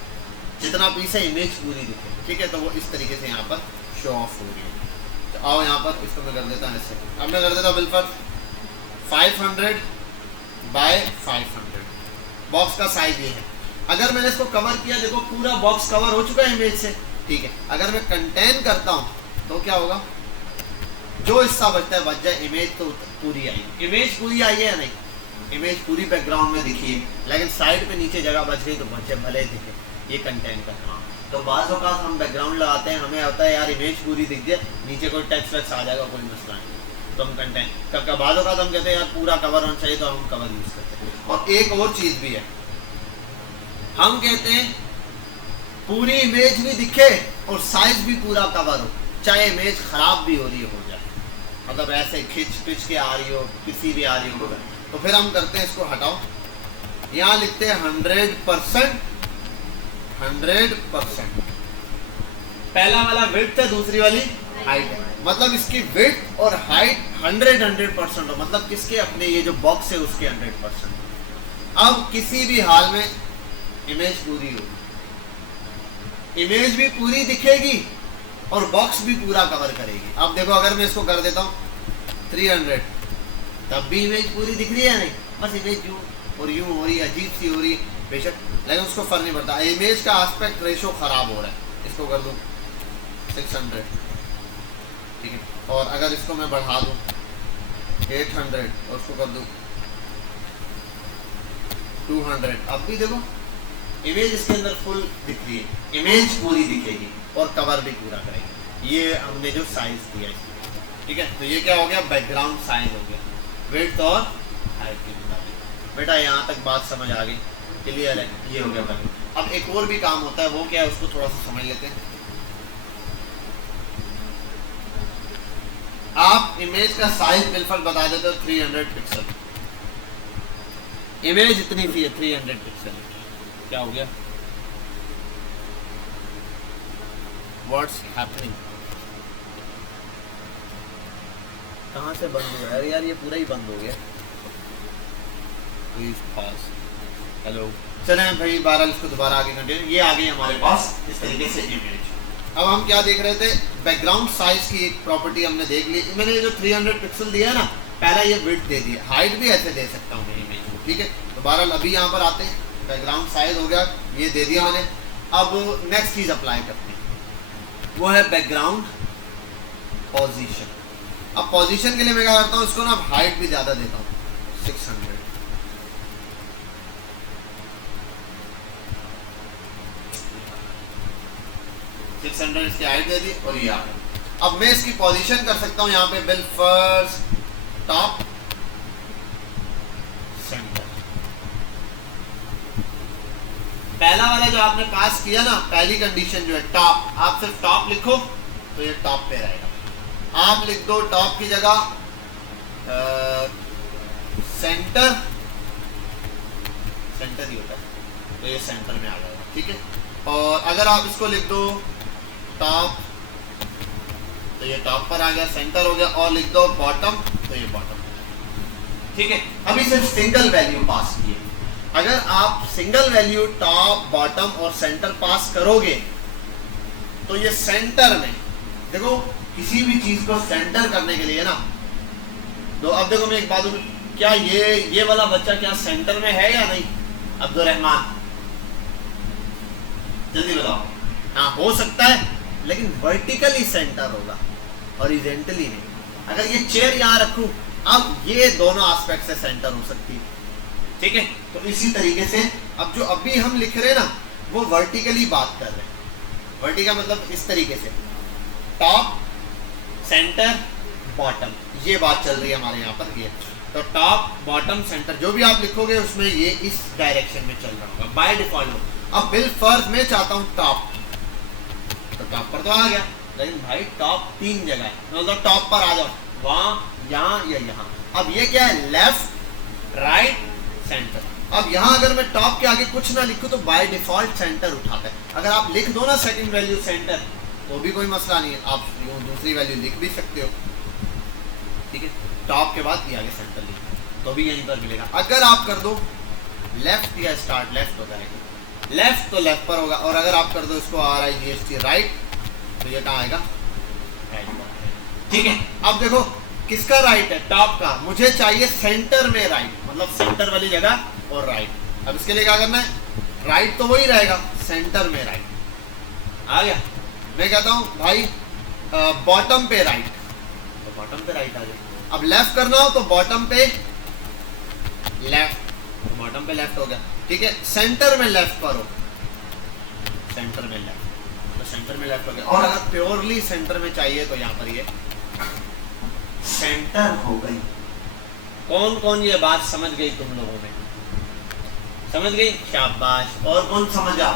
जितना पीस है इमेज पूरी दिखे, ठीक है। तो वो इस तरीके से यहाँ पर शो ऑफ हो रही है। तो आओ यहाँ पर इसको मैं कर देता हूँ ऐसे, अब मैं कर देता हूँ बिल्कुल 500 बाय 500, बॉक्स का साइज ये है। अगर मैंने इसको कवर किया, देखो पूरा बॉक्स कवर हो चुका है इमेज से, ठीक है। अगर मैं कंटेंट करता हूँ तो क्या होगा, जो हिस्सा बचता है बच जाए, इमेज तो पूरी आई। इमेज पूरी आई है या नहीं, इमेज पूरी बैकग्राउंड में दिखी है, लेकिन साइड पे नीचे जगह बच गई तो बचे भले दिखे, ये कंटेंट का काम। तो बाज़ औक़ात हम बैकग्राउंड लगाते हैं, हमें होता है यार इमेज पूरी दिख जाए, नीचे कोई टेक्स्ट वेक्स्ट आ जाएगा, कोई मसला नहीं, तो हम कंटेंट का बाज़ औक़ात हम कहते हैं यार पूरा कवर होना चाहिए, तो हम कवर यूज़ करते हैं। और एक और चीज़ भी है, हम कहते हैं पूरी इमेज भी दिखे और साइज भी पूरा कवर हो, चाहे इमेज खराब भी हो रही हो जाए, मतलब ऐसे खिंच पिच के आ रही हो, किसी भी आ रही हो, तो फिर हम करते हैं इसको हटाओ, यहाँ लिखते हैं 100%, 100%। पहला वाला विड्थ है, दूसरी वाली हाइट है, मतलब इसकी विड्थ और हाइट 100% हो, मतलब किसके, अपने ये जो बॉक्स है उसके 100%। अब किसी भी हाल में इमेज पूरी होगी, इमेज भी पूरी दिखेगी और बॉक्स भी पूरा कवर करेगी। अब देखो अगर मैं इसको कर देता हूँ 300, तब भी इमेज पूरी दिख रही है नहीं, बस इमेज यूं और यूं हो रही है, अजीब सी हो रही है बेशक, लेकिन उसको फर्क नहीं पड़ता। इमेज का एस्पेक्ट रेशो खराब हो रहा है, इसको कर दूं 600, ठीक है। और अगर इसको मैं बढ़ा दूं 800 और उसको कर दूं 200, अब भी देखो इमेज इसके अंदर फुल दिख रही है, इमेज पूरी दिखेगी और कवर भी पूरा करेगी। ये हमने जो साइज दिया है, ठीक है। तो ये क्या हो गया, बैकग्राउंड साइज हो गया विड्थ और हाइट के मुताबिक। बेटा यहाँ तक बात समझ आ गई, क्लियर है, ये हो गया बैकग्राउंड। अब एक और भी काम होता है, वो क्या है उसको थोड़ा सा समझ लेते हैं। आप इमेज का साइज बिल्कुल बता देते हो 300 पिक्सल, इमेज इतनी थी 300 पिक्सल, क्या हो गया, व्हाट्स हैपनिंग, कहाँ से बंद हो गया यार, ये पूरा ही बंद हो गया, प्लीज पॉज। हेलो, चलें भाई, बहरहाल इसको दोबारा आगे कंटिन्यू। ये आ गई हमारे पास इस तरीके से इमेज। अब हम क्या देख रहे थे, बैकग्राउंड साइज की एक प्रॉपर्टी हमने देख ली। मैंने जो 300 पिक्सल दिया है ना, पहला ये विड्थ दे दिया, हाइट भी ऐसे दे सकता हूँ मैं इमेज को, ठीक है। तो बहरहाल अभी यहाँ पर आते हैं, बैकग्राउंड साइज हो गया, ये दे दिया मैंने। अब नेक्स्ट चीज अप्लाई करते हैं, वो है बैकग्राउंड पोजीशन। अब पोजीशन के लिए मैं क्या करता हूँ, इसको ना हाइट भी ज्यादा देता हूँ 600, इसकी हाइट दे दी और ये आ गया। अब मैं इसकी पोजीशन कर सकता हूँ यहाँ पे, बिल फर्स्ट टॉप सेंटर। पहला वाला जो आपने पास किया ना, पहली कंडीशन जो है टॉप, आप सिर्फ टॉप लिखो तो ये टॉप पे रहेगा। आप लिख दो टॉप की जगह सेंटर, सेंटर ही होता है, तो ये सेंटर में आ जाएगा, ठीक है। और अगर आप इसको लिख दो टॉप, तो ये टॉप पर आ गया, सेंटर हो गया। और लिख दो बॉटम, तो ये बॉटम, ठीक है। अभी सिर्फ सिंगल वैल्यू पास किए। अगर आप सिंगल वैल्यू टॉप, बॉटम और सेंटर पास करोगे तो ये सेंटर में, देखो किसी भी चीज को सेंटर करने के लिए ना, तो अब देखो मैं एक बात बोलूं, क्या ये वाला बच्चा क्या सेंटर में है या नहीं, अब्दुल रहमान, जल्दी बताओ। हाँ हो सकता है, लेकिन वर्टिकली सेंटर होगा, हॉरिजॉन्टली नहीं। अगर ये चेयर यहाँ रखूं, अब ये दोनों एस्पेक्ट से सेंटर हो सकती है, ठीक है। तो इसी तरीके से अब जो अभी हम लिख रहे हैं ना, वो वर्टिकली बात कर रहे हैं। वर्टिकल मतलब इस तरीके से टॉप, सेंटर, बॉटम, ये बात चल रही है हमारे यहाँ पर। ये तो टॉप, बॉटम, सेंटर जो भी आप लिखोगे उसमें ये इस डायरेक्शन में चल रहा होगा बाय डिफॉल्ट। अब बिल फर्स्ट में चाहता हूँ टॉप, तो टॉप पर तो आ गया, लेकिन भाई टॉप 3 जगह है, मतलब टॉप पर आ जाओ, वहां, यहाँ या यहाँ। अब ये क्या है, लेफ्ट, राइट, सेंटर। अब यहाँ अगर मैं टॉप के आगे कुछ ना लिखूं तो बाय डिफॉल्ट सेंटर उठाता है। अगर आप लिख दो ना सेकंड वैल्यू सेंटर, तो भी कोई मसला नहीं है, आप दूसरी वैल्यू लिख भी सकते हो, ठीक है। टॉप के बाद ये आगे सेंटर लिखना, तो भी यहीं पर मिलेगा। अगर आप कर दो लेफ्ट या स्टार्ट लेफ्ट होता है, लेफ्ट तो लेफ्ट पर होगा, और अगर आप कर दो इसको RIGHT राइट, तो ये कहाँ आएगा, राइट पर, ठीक है। अब देखो किसका राइट है, टॉप का, मुझे चाहिए सेंटर में राइट, मतलब सेंटर वाली जगह और राइट। अब इसके लिए क्या करना है, राइट तो वही रहेगा, सेंटर में राइट आ गया। मैं कहता हूँ भाई बॉटम पे राइट, तो बॉटम पे राइट आ गया। अब लेफ्ट करना हो तो बॉटम पे लेफ्ट, तो बॉटम पे लेफ्ट हो गया, ठीक है। सेंटर में लेफ्ट पर हो, सेंटर में लेफ्ट, तो सेंटर में लेफ्ट हो गया। और अगर प्योरली सेंटर में चाहिए तो यहाँ पर ये सेंटर हो गई। कौन कौन ये बात समझ गई तुम लोगों में, समझ गई, शाबाश। और कौन समझा,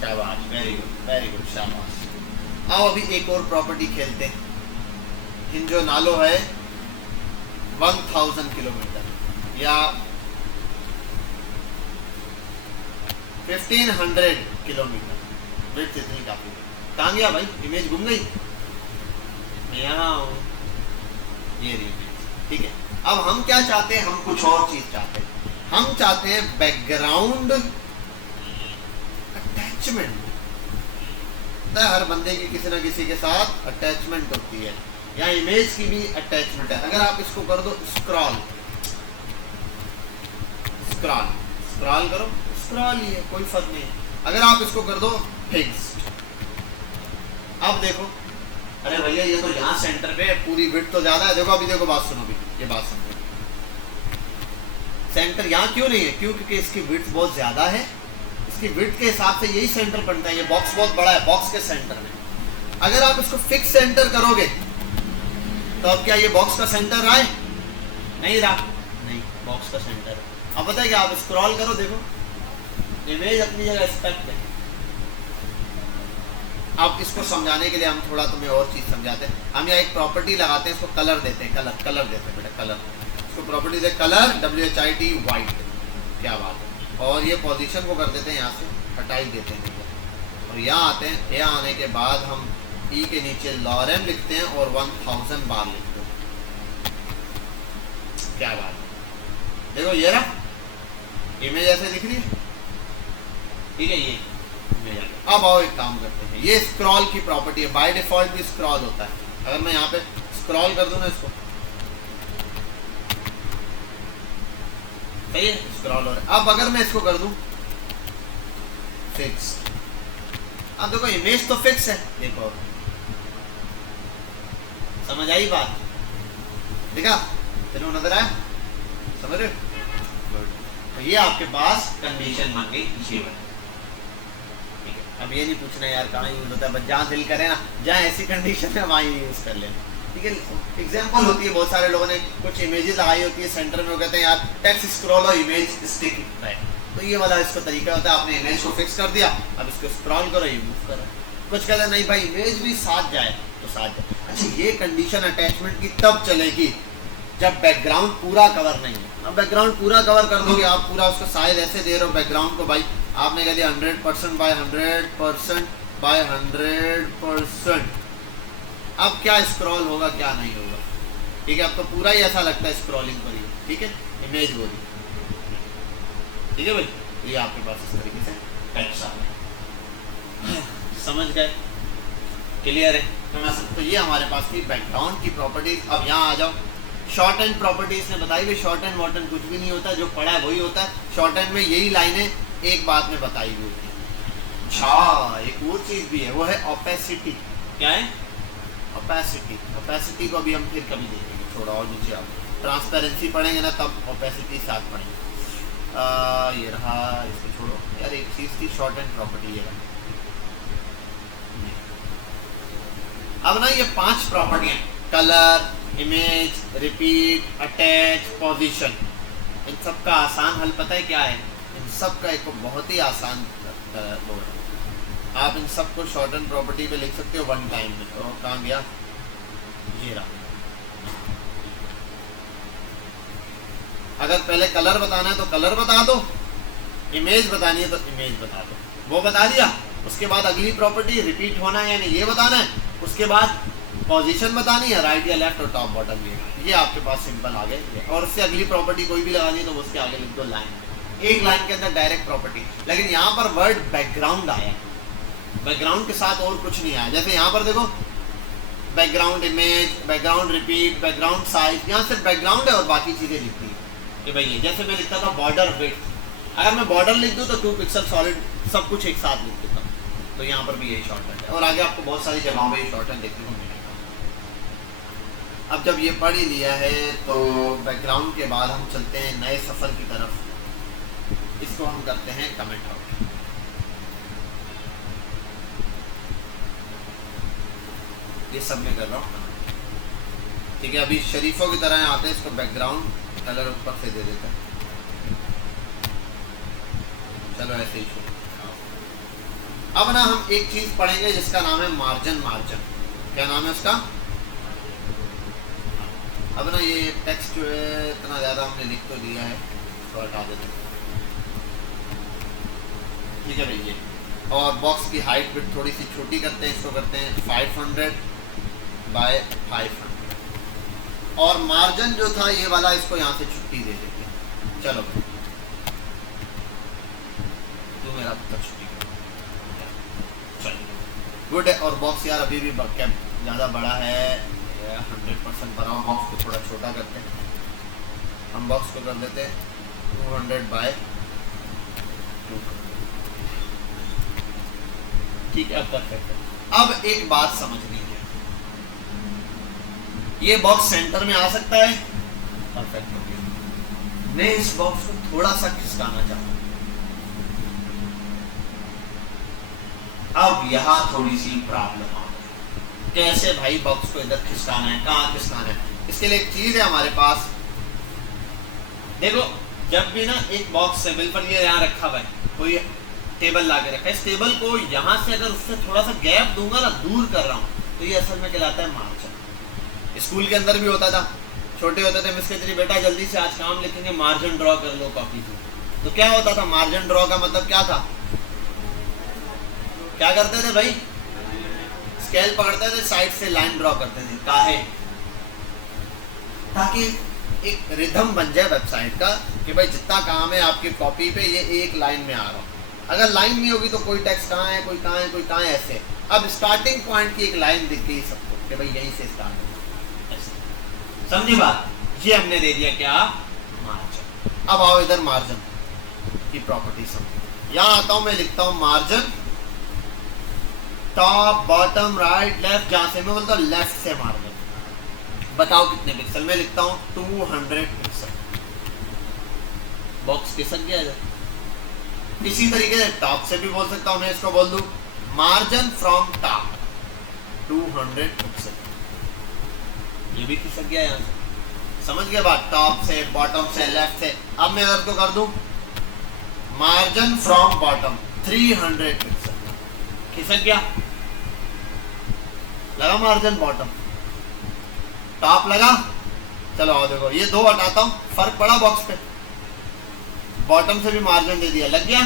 शाबाश, वेरी गुड, वेरी गुड, शाबाश। आओ अभी एक और प्रॉपर्टी खेलते हैं। इन जो नालो है 1000 किलोमीटर या 1500 किलोमीटर, विड्थ इतनी काफी। कहाँ गया भाई, इमेज घूम गई, यहाँ हूँ, ये रही इमेज, ठीक है। अब हम क्या चाहते हैं, हम कुछ और चीज चाहते हैं। हम चाहते हैं बैकग्राउंड अटैचमेंट, हर बंदे की किसी ना किसी के साथ अटैचमेंट होती है, या इमेज की भी अटैचमेंट है। अगर आप इसको कर दो स्क्रॉल, स्क्रॉल स्क्रॉल करो, स्क्रॉल ही है, कोई फर्क नहीं है। अगर आप इसको कर दो फिक्स्ड, अब देखो, अरे भैया ये तो यहाँ सेंटर पे पूरी विड्थ तो ज्यादा है, देखो अभी देखो, बात सुनो भी, ये बात सुनो, सेंटर यहाँ क्यों नहीं है? क्यों? क्योंकि इसकी विड्थ बहुत ज्यादा है, इसकी विड्थ के हिसाब से यही सेंटर बनता है। ये बॉक्स बहुत बड़ा है, बॉक्स के सेंटर में अगर आप इसको फिक्स सेंटर करोगे तो अब क्या ये बॉक्स का सेंटर रहा है? नहीं रहा, नहीं, बॉक्स का सेंटर है। अब पता है क्या, आप स्क्रॉल करो, देखो इमेज अपनी जगह एक्सपेक्ट है। अब इसको समझाने के लिए हम थोड़ा तुम्हें और चीज समझाते हैं। हम यहाँ एक प्रॉपर्टी लगाते हैं, इसको कलर देते हैं, कलर कलर देते हैं बेटा, कलर। इसको प्रॉपर्टी दे कलर, WHIT, वाइट, क्या बात है। और ये पोजीशन को कर देते हैं, यहाँ से हटा ही देते हैं, और यहाँ आते हैं। यहाँ आने के बाद हम ई के नीचे लॉरेम लिखते हैं और 1000 बार लिखते हैं, क्या बात है। देखो ये रहा इमेज ऐसे दिख रही है, ठीक है, ये अब आओ एक काम करते हैं, ये स्क्रॉल की प्रॉपर्टी है, बाय डिफॉल्ट भी स्क्रॉल होता है। अगर मैं यहाँ पे स्क्रॉल कर दूं ना इसको, सही है, स्क्रॉल हो रहा है। अब अगर मैं इसको कर दूं फिक्स, अब देखो इमेज तो फिक्स है, देखो समझ आई बात, देखा तेरे को नजर आया, समझ रहे हो? तो ये आपके पास कंडीशन बन गई, ये बन। अब ये नहीं पूछना यार कहाँ यूज होता है, बस जहाँ दिल करे ना, जहाँ ऐसी कंडीशन है वहाँ यूज कर लेना, ठीक है। एग्जांपल होती है, बहुत सारे लोगों ने कुछ इमेजेस लगाई होती है सेंटर में, वो कहते हैं यार टेक्स्ट स्क्रॉल और इमेज स्टिक है, तो ये वाला इसका तरीका होता है। आपने इमेज को फिक्स कर दिया, अब इसको स्क्रॉल करो, ये मूव करो। कुछ कहते हैं नहीं भाई इमेज भी साथ जाए तो साथ जाए। अच्छा, ये कंडीशन अटैचमेंट की तब चलेगी जब बैकग्राउंड पूरा कवर नहीं है। अब बैकग्राउंड पूरा कवर कर दोगे, आप पूरा उसका साइज ऐसे दे रहे हो बैकग्राउंड को, भाई आपने कह दिया 100% बाय 100% बाय 100%, अब क्या स्क्रॉल होगा क्या नहीं होगा, ठीक है। अब तो पूरा ही ऐसा लगता है स्क्रॉलिंग पर ही, ठीक है, इमेज बोली, ठीक है भाई। ये आपके पास इस तरीके से टेक्स्ट आ गया, समझ गए, क्लियर है? तो ये हमारे पास थी बैकग्राउंड की प्रॉपर्टीज। अब यहाँ आ जाओ, शॉर्ट एंड प्रॉपर्टीज ने बताई भी, शॉर्ट एंड वॉर्ट एंड कुछ भी नहीं होता, जो पढ़ा है वही होता है। शॉर्ट एंड में यही लाइनें एक बात में बताई हुई होती है। अच्छा, एक और चीज भी है, वो है ओपेसिटी। क्या है? ओपेसिटी। ओपेसिटी को अभी हम फिर कभी देखेंगे, थोड़ा और नीचे आओ, ट्रांसपेरेंसी पढ़ेंगे ना तब ओपेसिटी साथ पढ़ेंगे। ये रहा, इसको छोड़ो यार, एक चीज थी शॉर्ट एंड प्रॉपर्टी, ये रहा। अब ना ये 5 प्रॉपर्टियां, colour, image, repeat, attach, position, इन सब का आसान हल पता है क्या है? इन सब का एक बहुत ही आसान वो है, आप इन सब को शॉर्ट एंड प्रॉपर्टी पे लिख सकते हो वन टाइम में। तो कहाँ गया, ये रहा। अगर पहले कलर बताना है तो कलर बता दो, इमेज बतानी है तो इमेज बता दो, वो बता दिया। उसके बाद अगली प्रॉपर्टी रिपीट होना है यानी ये बताना है, उसके बाद पोजीशन बतानी है, राइट या लेफ्ट और टॉप बॉटम, ये आपके पास सिंपल आ गए। और उससे अगली प्रॉपर्टी कोई भी लगानी है तो उसके आगे लिख दो लाइन, एक लाइन के अंदर डायरेक्ट प्रॉपर्टी। लेकिन यहाँ पर वर्ड बैकग्राउंड आया, बैकग्राउंड के साथ और कुछ नहीं आया। जैसे यहाँ पर देखो background image, background repeat, background size, यहाँ सिर्फ बैकग्राउंड है और बाकी चीजें लिखती है कि भाई ये, जैसे मैं लिखता था बॉर्डर विड्थ, अगर मैं बॉर्डर लिख दूँ तो 2 पिक्सल सॉलिड सब कुछ एक साथ लिख देता हूँ। तो यहाँ पर भी यही शॉर्टकट है और आगे आपको बहुत सारी जगहों में ये शॉर्टकट देखने को मिलेगा। अब जब ये पढ़ ही लिया है तो बैकग्राउंड के बाद हम चलते हैं नए सफ़र की तरफ। इसको हम करते हैं कमेंट आउट। ये सब मैं कर रहा हूँ, ठीक है। अभी शरीफों की तरह आते हैं, इसको बैकग्राउंड कलर ऊपर से दे देते हैं। चलो ऐसे ही छोड़। अब ना हम एक चीज पढ़ेंगे जिसका नाम है मार्जिन। मार्जिन क्या नाम है उसका? अब ना ये टेक्स्ट जो है इतना ज़्यादा हमने लिख तो दिया है, तो हटा देते हैं, ठीक है भैया। और बॉक्स की हाइट भी थोड़ी सी छोटी करते हैं, इसको करते हैं 500 बाय 500। और मार्जिन जो था ये वाला, इसको यहाँ से छुट्टी दे देते हैं। चलो तू मेरा पुत्र छुट्टी कर, गुड है। और बॉक्स यार अभी भी ज़्यादा बड़ा है, 100% बना हुआ। बॉक्स को थोड़ा छोटा करते हैं, हम बॉक्स को कर देते हैं 200 बाय 200। ठीक है, अब परफेक्ट है। अब एक बात समझनी है, ये बॉक्स सेंटर में आ सकता है, परफेक्ट हो गया। मैं इस बॉक्स को थोड़ा सा खिसकाना चाहता हूं। अब यहां थोड़ी सी प्रॉब्लम आ गई, कैसे भाई बॉक्स को इधर खिसकाना है, कहां खिसकाना है। इसके लिए एक चीज है हमारे पास, देखो जब भी ना एक बॉक्स है, बिल पर ये यहाँ रखा हुआ है, कोई टेबल ला के रखा है, इस टेबल को यहाँ से अगर उससे थोड़ा सा गैप दूंगा ना, दूर कर रहा हूँ, तो ये असल में कहलाता है मार्जिन। स्कूल के अंदर भी होता था, छोटे होते थे, मिस कहती बेटा जल्दी से आज काम लिखेंगे, मार्जिन ड्रॉ कर लो कॉपी से। तो क्या होता था, मार्जिन ड्रॉ का मतलब क्या था, क्या करते थे भाई, स्केल पकड़ते थे, साइड से लाइन ड्रॉ करते थे, काहे, ताकि एक रिदम बन जाए वेबसाइट का कि भाई जितना काम है आपकी कॉपी पे ये एक लाइन में आ रहा हो। अगर लाइन नहीं होगी तो कोई टेक्स्ट कहाँ है, कोई कहाँ है, कोई कहाँ है, ऐसे। अब स्टार्टिंग पॉइंट की एक लाइन दिख गई सबको कि भाई यहीं से स्टार्ट होगा, ऐसे समझी बात। ये हमने दे दिया क्या, मार्जिन। अब आओ इधर मार्जिन की प्रॉपर्टी समझो। यहाँ आता हूँ मैं, लिखता हूँ margin top bottom right left, जहां से मैं बोलता हूँ लेफ्ट से मार्जिन, बताओ कितने पिक्सल में लिखता हूँ, 200 पिक्सल। बॉक्स खिसक गया इधर। इसी तरीके से टॉप से भी बोल सकता हूँ मैं, इसको बोल दूं मार्जिन फ्रॉम टॉप 200 पिक्सल, ये भी खिसक गया यहाँ से, समझ गए बात, टॉप से, बॉटम से, लेफ्ट से। अब मैं अगर तो कर दूं मार्जिन फ्रॉम बॉटम 300 पिक्सल, खिसक गया, लगा मार्जिन बॉटम, टॉप लगा। चलो आओ देखो, ये दो हटाता हूं, फर्क पड़ा बॉक्स पे, बॉटम से भी मार्जिन दे दिया, लग गया।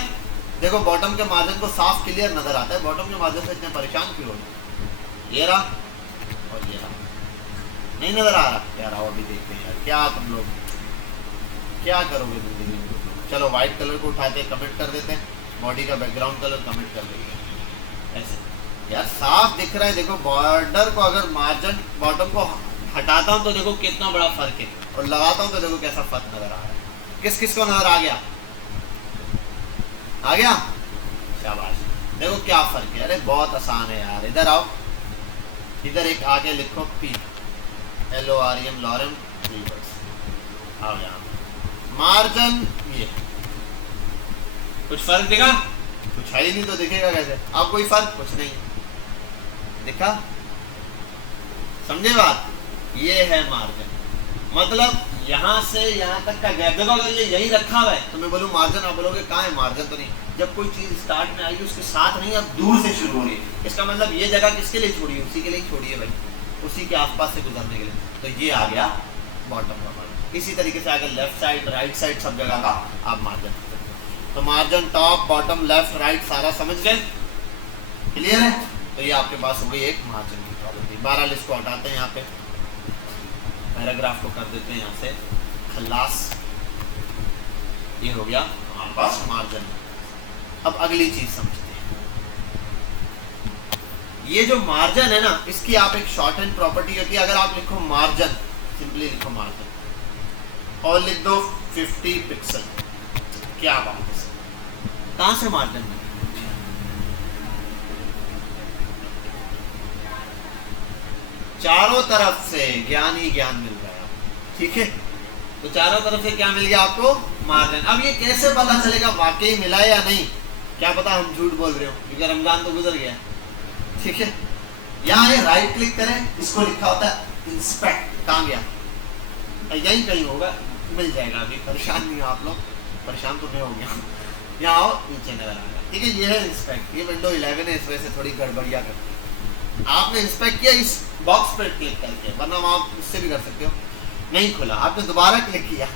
देखो बॉटम के मार्जिन को साफ क्लियर नजर आता है, बॉटम के मार्जिन से इतने परेशान क्यों हो, ये रहा और ये रहा, नहीं नजर आ रहा यार। आओ अभी देखते हैं यार, क्या तुम लोग क्या करोगे जिंदगी में। चलो व्हाइट कलर को उठाते हैं, कमेंट कर देते हैं, बॉडी का बैकग्राउंड कलर कमेंट कर देंगे, ऐसे यार साफ दिख रहा है। देखो बॉर्डर को अगर मार्जिन बॉटम को हटाता हूं तो देखो कितना बड़ा फर्क है, और लगाता हूं तो देखो कैसा फर्क नजर आ रहा है। किस किस को नजर आ गया, आ गया, शाबाश। देखो क्या फर्क है, अरे बहुत आसान है यार। इधर आओ, इधर एक आगे लिखो पी, LOREM, लॉरेम रीवर्स, आओ यहाँ मार्जिन, ये कुछ फर्क दिखा, कुछ है ही नहीं तो दिखेगा कैसे। अब कोई फर्क कुछ नहीं दिखा, समझे बात। ये है मार्जिन, मतलब यहाँ से यहाँ तक का गैप। देखो अगर ये यही रखा हुआ है तो मैं बोलूँ मार्जिन, आप बोलोगे कहाँ है मार्जिन, तो नहीं। जब कोई चीज स्टार्ट में आई उसके साथ नहीं, अब दूर से शुरू हो रही है, इसका मतलब ये जगह किसके लिए छोड़ी है, उसी के लिए छोड़ी है भाई, उसी के आसपास से गुजरने के लिए। तो ये आ गया बॉटम का मार्जिन। इसी तरीके से आगे लेफ्ट साइड, राइट साइड, सब जगह का आप मार्जिन। तो margin top bottom left right सारा समझ गए, क्लियर है। तो ये आपके पास हो गई एक मार्जिन की प्रॉपर्टी। 12 लिस्ट को हटाते हैं, यहाँ पे पैराग्राफ को कर देते हैं यहाँ से खल्लास, ये हो गया हमारे पास मार्जिन। अब अगली चीज समझते हैं, ये जो मार्जिन है ना, इसकी आप एक शॉर्ट हैंड प्रॉपर्टी होती है। अगर आप लिखो मार्जिन, सिंपली लिखो मार्जिन और लिख दो 50 पिक्सल, क्या बात है, कहां से मार्जिन है, चारों तरफ से ज्ञान ही ज्ञान मिल रहा है, ठीक है। तो चारों तरफ से क्या मिल गया आपको, मार्जिन। अब ये कैसे पता चलेगा वाकई मिला है या नहीं, क्या पता हम झूठ बोल रहे हो, क्योंकि रमजान तो गुजर गया, ठीक है। यहाँ है राइट क्लिक करें, इसको लिखा होता है इंस्पेक्ट, कहाँ गया, यही कहीं होगा, मिल जाएगा। अभी परेशान नहीं हो आप लोग, परेशान तो मैं हो गया। यहाँ आओ, नीचे नजर आ रहा, ठीक है। ये है इंस्पेक्ट, ये विंडो 11 है, इस वजह से थोड़ी गड़बड़िया कर। आपने इंस्पेक्ट किया इस बॉक्स पर क्लिक करके, वरना आप इससे भी कर सकते हो। नहीं खुला, आपने दोबारा क्लिक किया,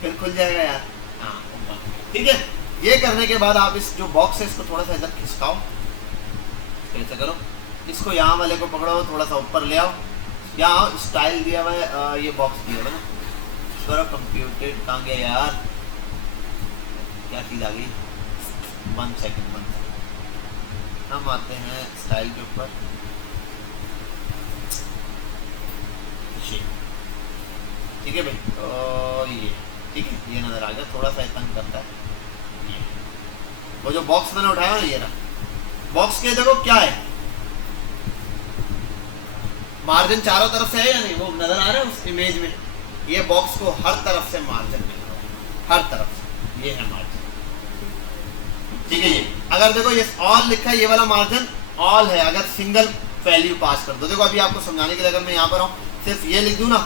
फिर खुल जाएगा यार, हाँ ठीक है। ये करने के बाद आप इस जो बॉक्स है इसको थोड़ा सा इधर खिसकाओ, कैसे करो, इसको यहाँ वाले को पकड़ो, थोड़ा सा ऊपर ले आओ, यहाँ स्टाइल दिया हुआ है, ये बॉक्स दिया हुआ है ना, करो कंप्यूटेड, कहाँ गया यार, क्या चीज आ गई, 1 सेकंड हम आते हैं स्टाइल के ऊपर, ठीक है भाई, तो ये ठीक है, ये नजर आ गया, थोड़ा सा तंग करता है। वो जो बॉक्स मैंने उठाया ना, ये रहा बॉक्स के, देखो क्या है, मार्जिन चारों तरफ से है या नहीं, वो नजर आ रहा है उस इमेज में। ये बॉक्स को हर तरफ से मार्जिन मिल रहा है, हर तरफ से, ये है मार्जिन, ठीक है। ये अगर देखो ये ऑल लिखा है, ये वाला मार्जिन ऑल है, अगर सिंगल वैल्यू पास कर दो। देखो अभी आपको समझाने के लिए अगर मैं यहाँ पर हूँ, सिर्फ ये लिख दूँ ना,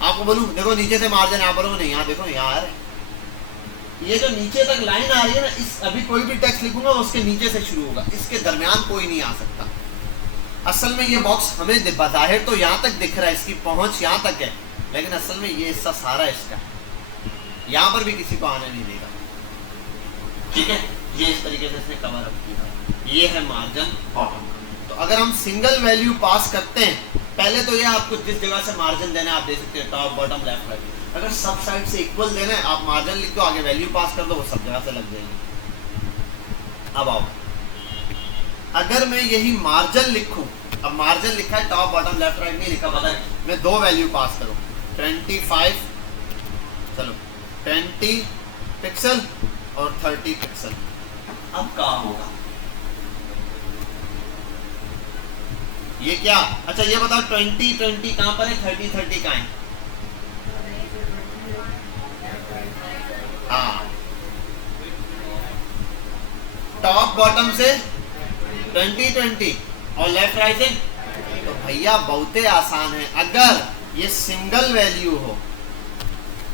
आपको बोलूँ देखो नीचे से मार्जिन यहाँ पर हो, नहीं यहाँ देखो, यहाँ आ रहा है, ये जो नीचे तक लाइन आ रही है ना, इस अभी कोई भी टेक्स्ट लिखूंगा उसके नीचे से शुरू होगा, इसके दरमियान कोई नहीं आ सकता। असल में ये बॉक्स हमें बाहिर तो यहाँ तक दिख रहा है, इसकी पहुंच यहाँ तक है, लेकिन असल में ये हिस्सा सारा इसका, यहाँ पर भी किसी को आने नहीं देगा, ठीक है। ये इस तरीके से इसने कवर अप किया, ये है मार्जिन बॉटम। तो अगर हम सिंगल वैल्यू पास करते हैं, पहले तो ये आपको जिस जगह से मार्जिन देना है आप दे सकते हैं, टॉप बॉटम लेफ्ट राइट। अगर सब साइड से इक्वल देना है, आप मार्जिन लिख दो, आगे वैल्यू पास कर दो, वो सब जगह से लग जाएगी। अब आओ, अगर मैं यही मार्जिन लिखूं, अब मार्जिन लिखा है टॉप बॉटम लेफ्ट राइट नहीं लिखा, पता है, मैं दो वैल्यू पास करूं, 25, चलो 20 पिक्सल और 30 पिक्सल, अब क्या होगा, ये क्या, अच्छा ये बताओ 20 कहां पर है, 30 कहां है, हाँ, टॉप बॉटम से 20 और लेफ्ट राइट से, तो भैया बहुत आसान है। अगर ये सिंगल वैल्यू हो,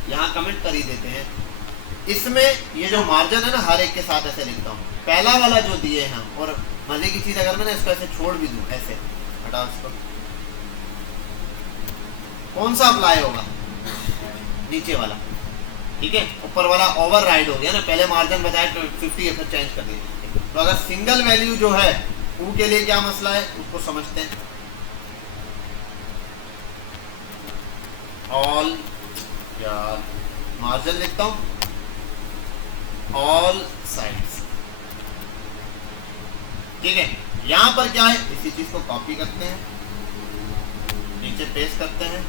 यहां कमेंट कर ही देते हैं, इसमें ये जो मार्जिन है ना, हर एक के साथ ऐसे लिखता हूं, पहला वाला जो दिए हैं, और मजे की चीज अगर मैंने इसको ऐसे छोड़ भी दूं, ऐसे हटाओ इसको, कौन सा अप्लाई होगा, नीचे वाला, ठीक है, ऊपर वाला ओवर राइड हो गया ना, पहले मार्जिन बताया 50 फिर चेंज कर दिया। तो अगर सिंगल वैल्यू जो है उनके लिए क्या मसला है, उसको समझते हैं। ऑल, यार मार्जिन लिखता हूं, ऑल साइड्स, ठीक है। यहां पर क्या है, इसी चीज को कॉपी करते हैं, नीचे पेस्ट करते हैं,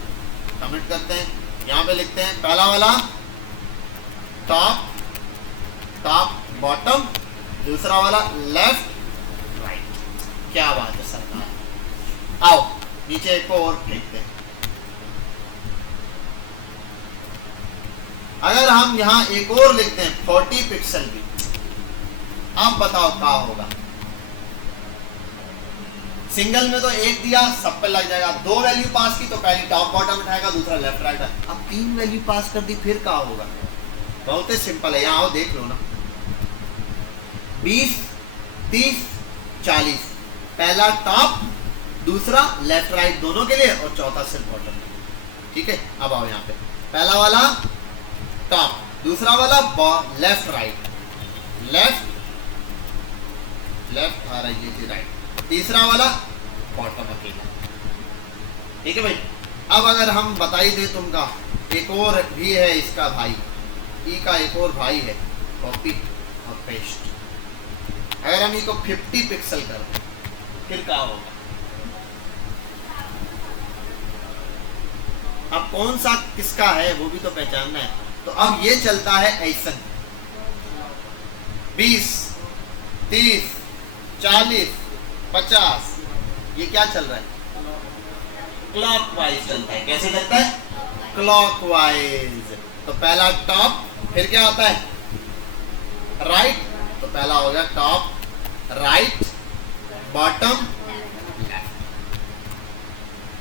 कमेंट करते हैं, यहां पे लिखते हैं पहला वाला टॉप बॉटम, दूसरा वाला लेफ्ट राइट, क्या बात है सरकार। आओ नीचे एक को और फेंकते हैं, अगर हम यहां एक और लिखते हैं 40 पिक्सल भी, अब बताओ क्या होगा, सिंगल में तो एक दिया, सब पे लग जाएगा, दो वैल्यू पास की तो पहली टॉप बॉटम उठाएगा, दूसरा लेफ्ट राइट, अब तीन वैल्यू पास कर दी, फिर क्या होगा, बहुत ही सिंपल है, यहाँ आओ देख लो ना, 20, 30, 40, पहला टॉप, दूसरा लेफ्ट राइट दोनों के लिए, और चौथा सिर्फ बॉटम, ठीक है। अब आओ यहाँ पे, पहला वाला टॉप, दूसरा वाला लेफ्ट राइट, लेफ्ट आ रही है राइट, तीसरा वाला बॉटम अकेला, ठीक है भाई। अब अगर हम बताई दे तुमका, एक और भी है इसका भाई, ई का एक और भाई है, कॉपी और पेस्ट, अगर हम इसको 50 पिक्सल कर फिर क्या होगा, अब कौन सा किसका है वो भी तो पहचानना है। तो अब ये चलता है ऐसा, 20, 30, 40, 50, ये क्या चल रहा है, क्लॉकवाइज चलता है। कैसे चलता है, क्लॉकवाइज। तो पहला टॉप, फिर क्या आता है राइट, तो पहला हो गया top right, bottom left,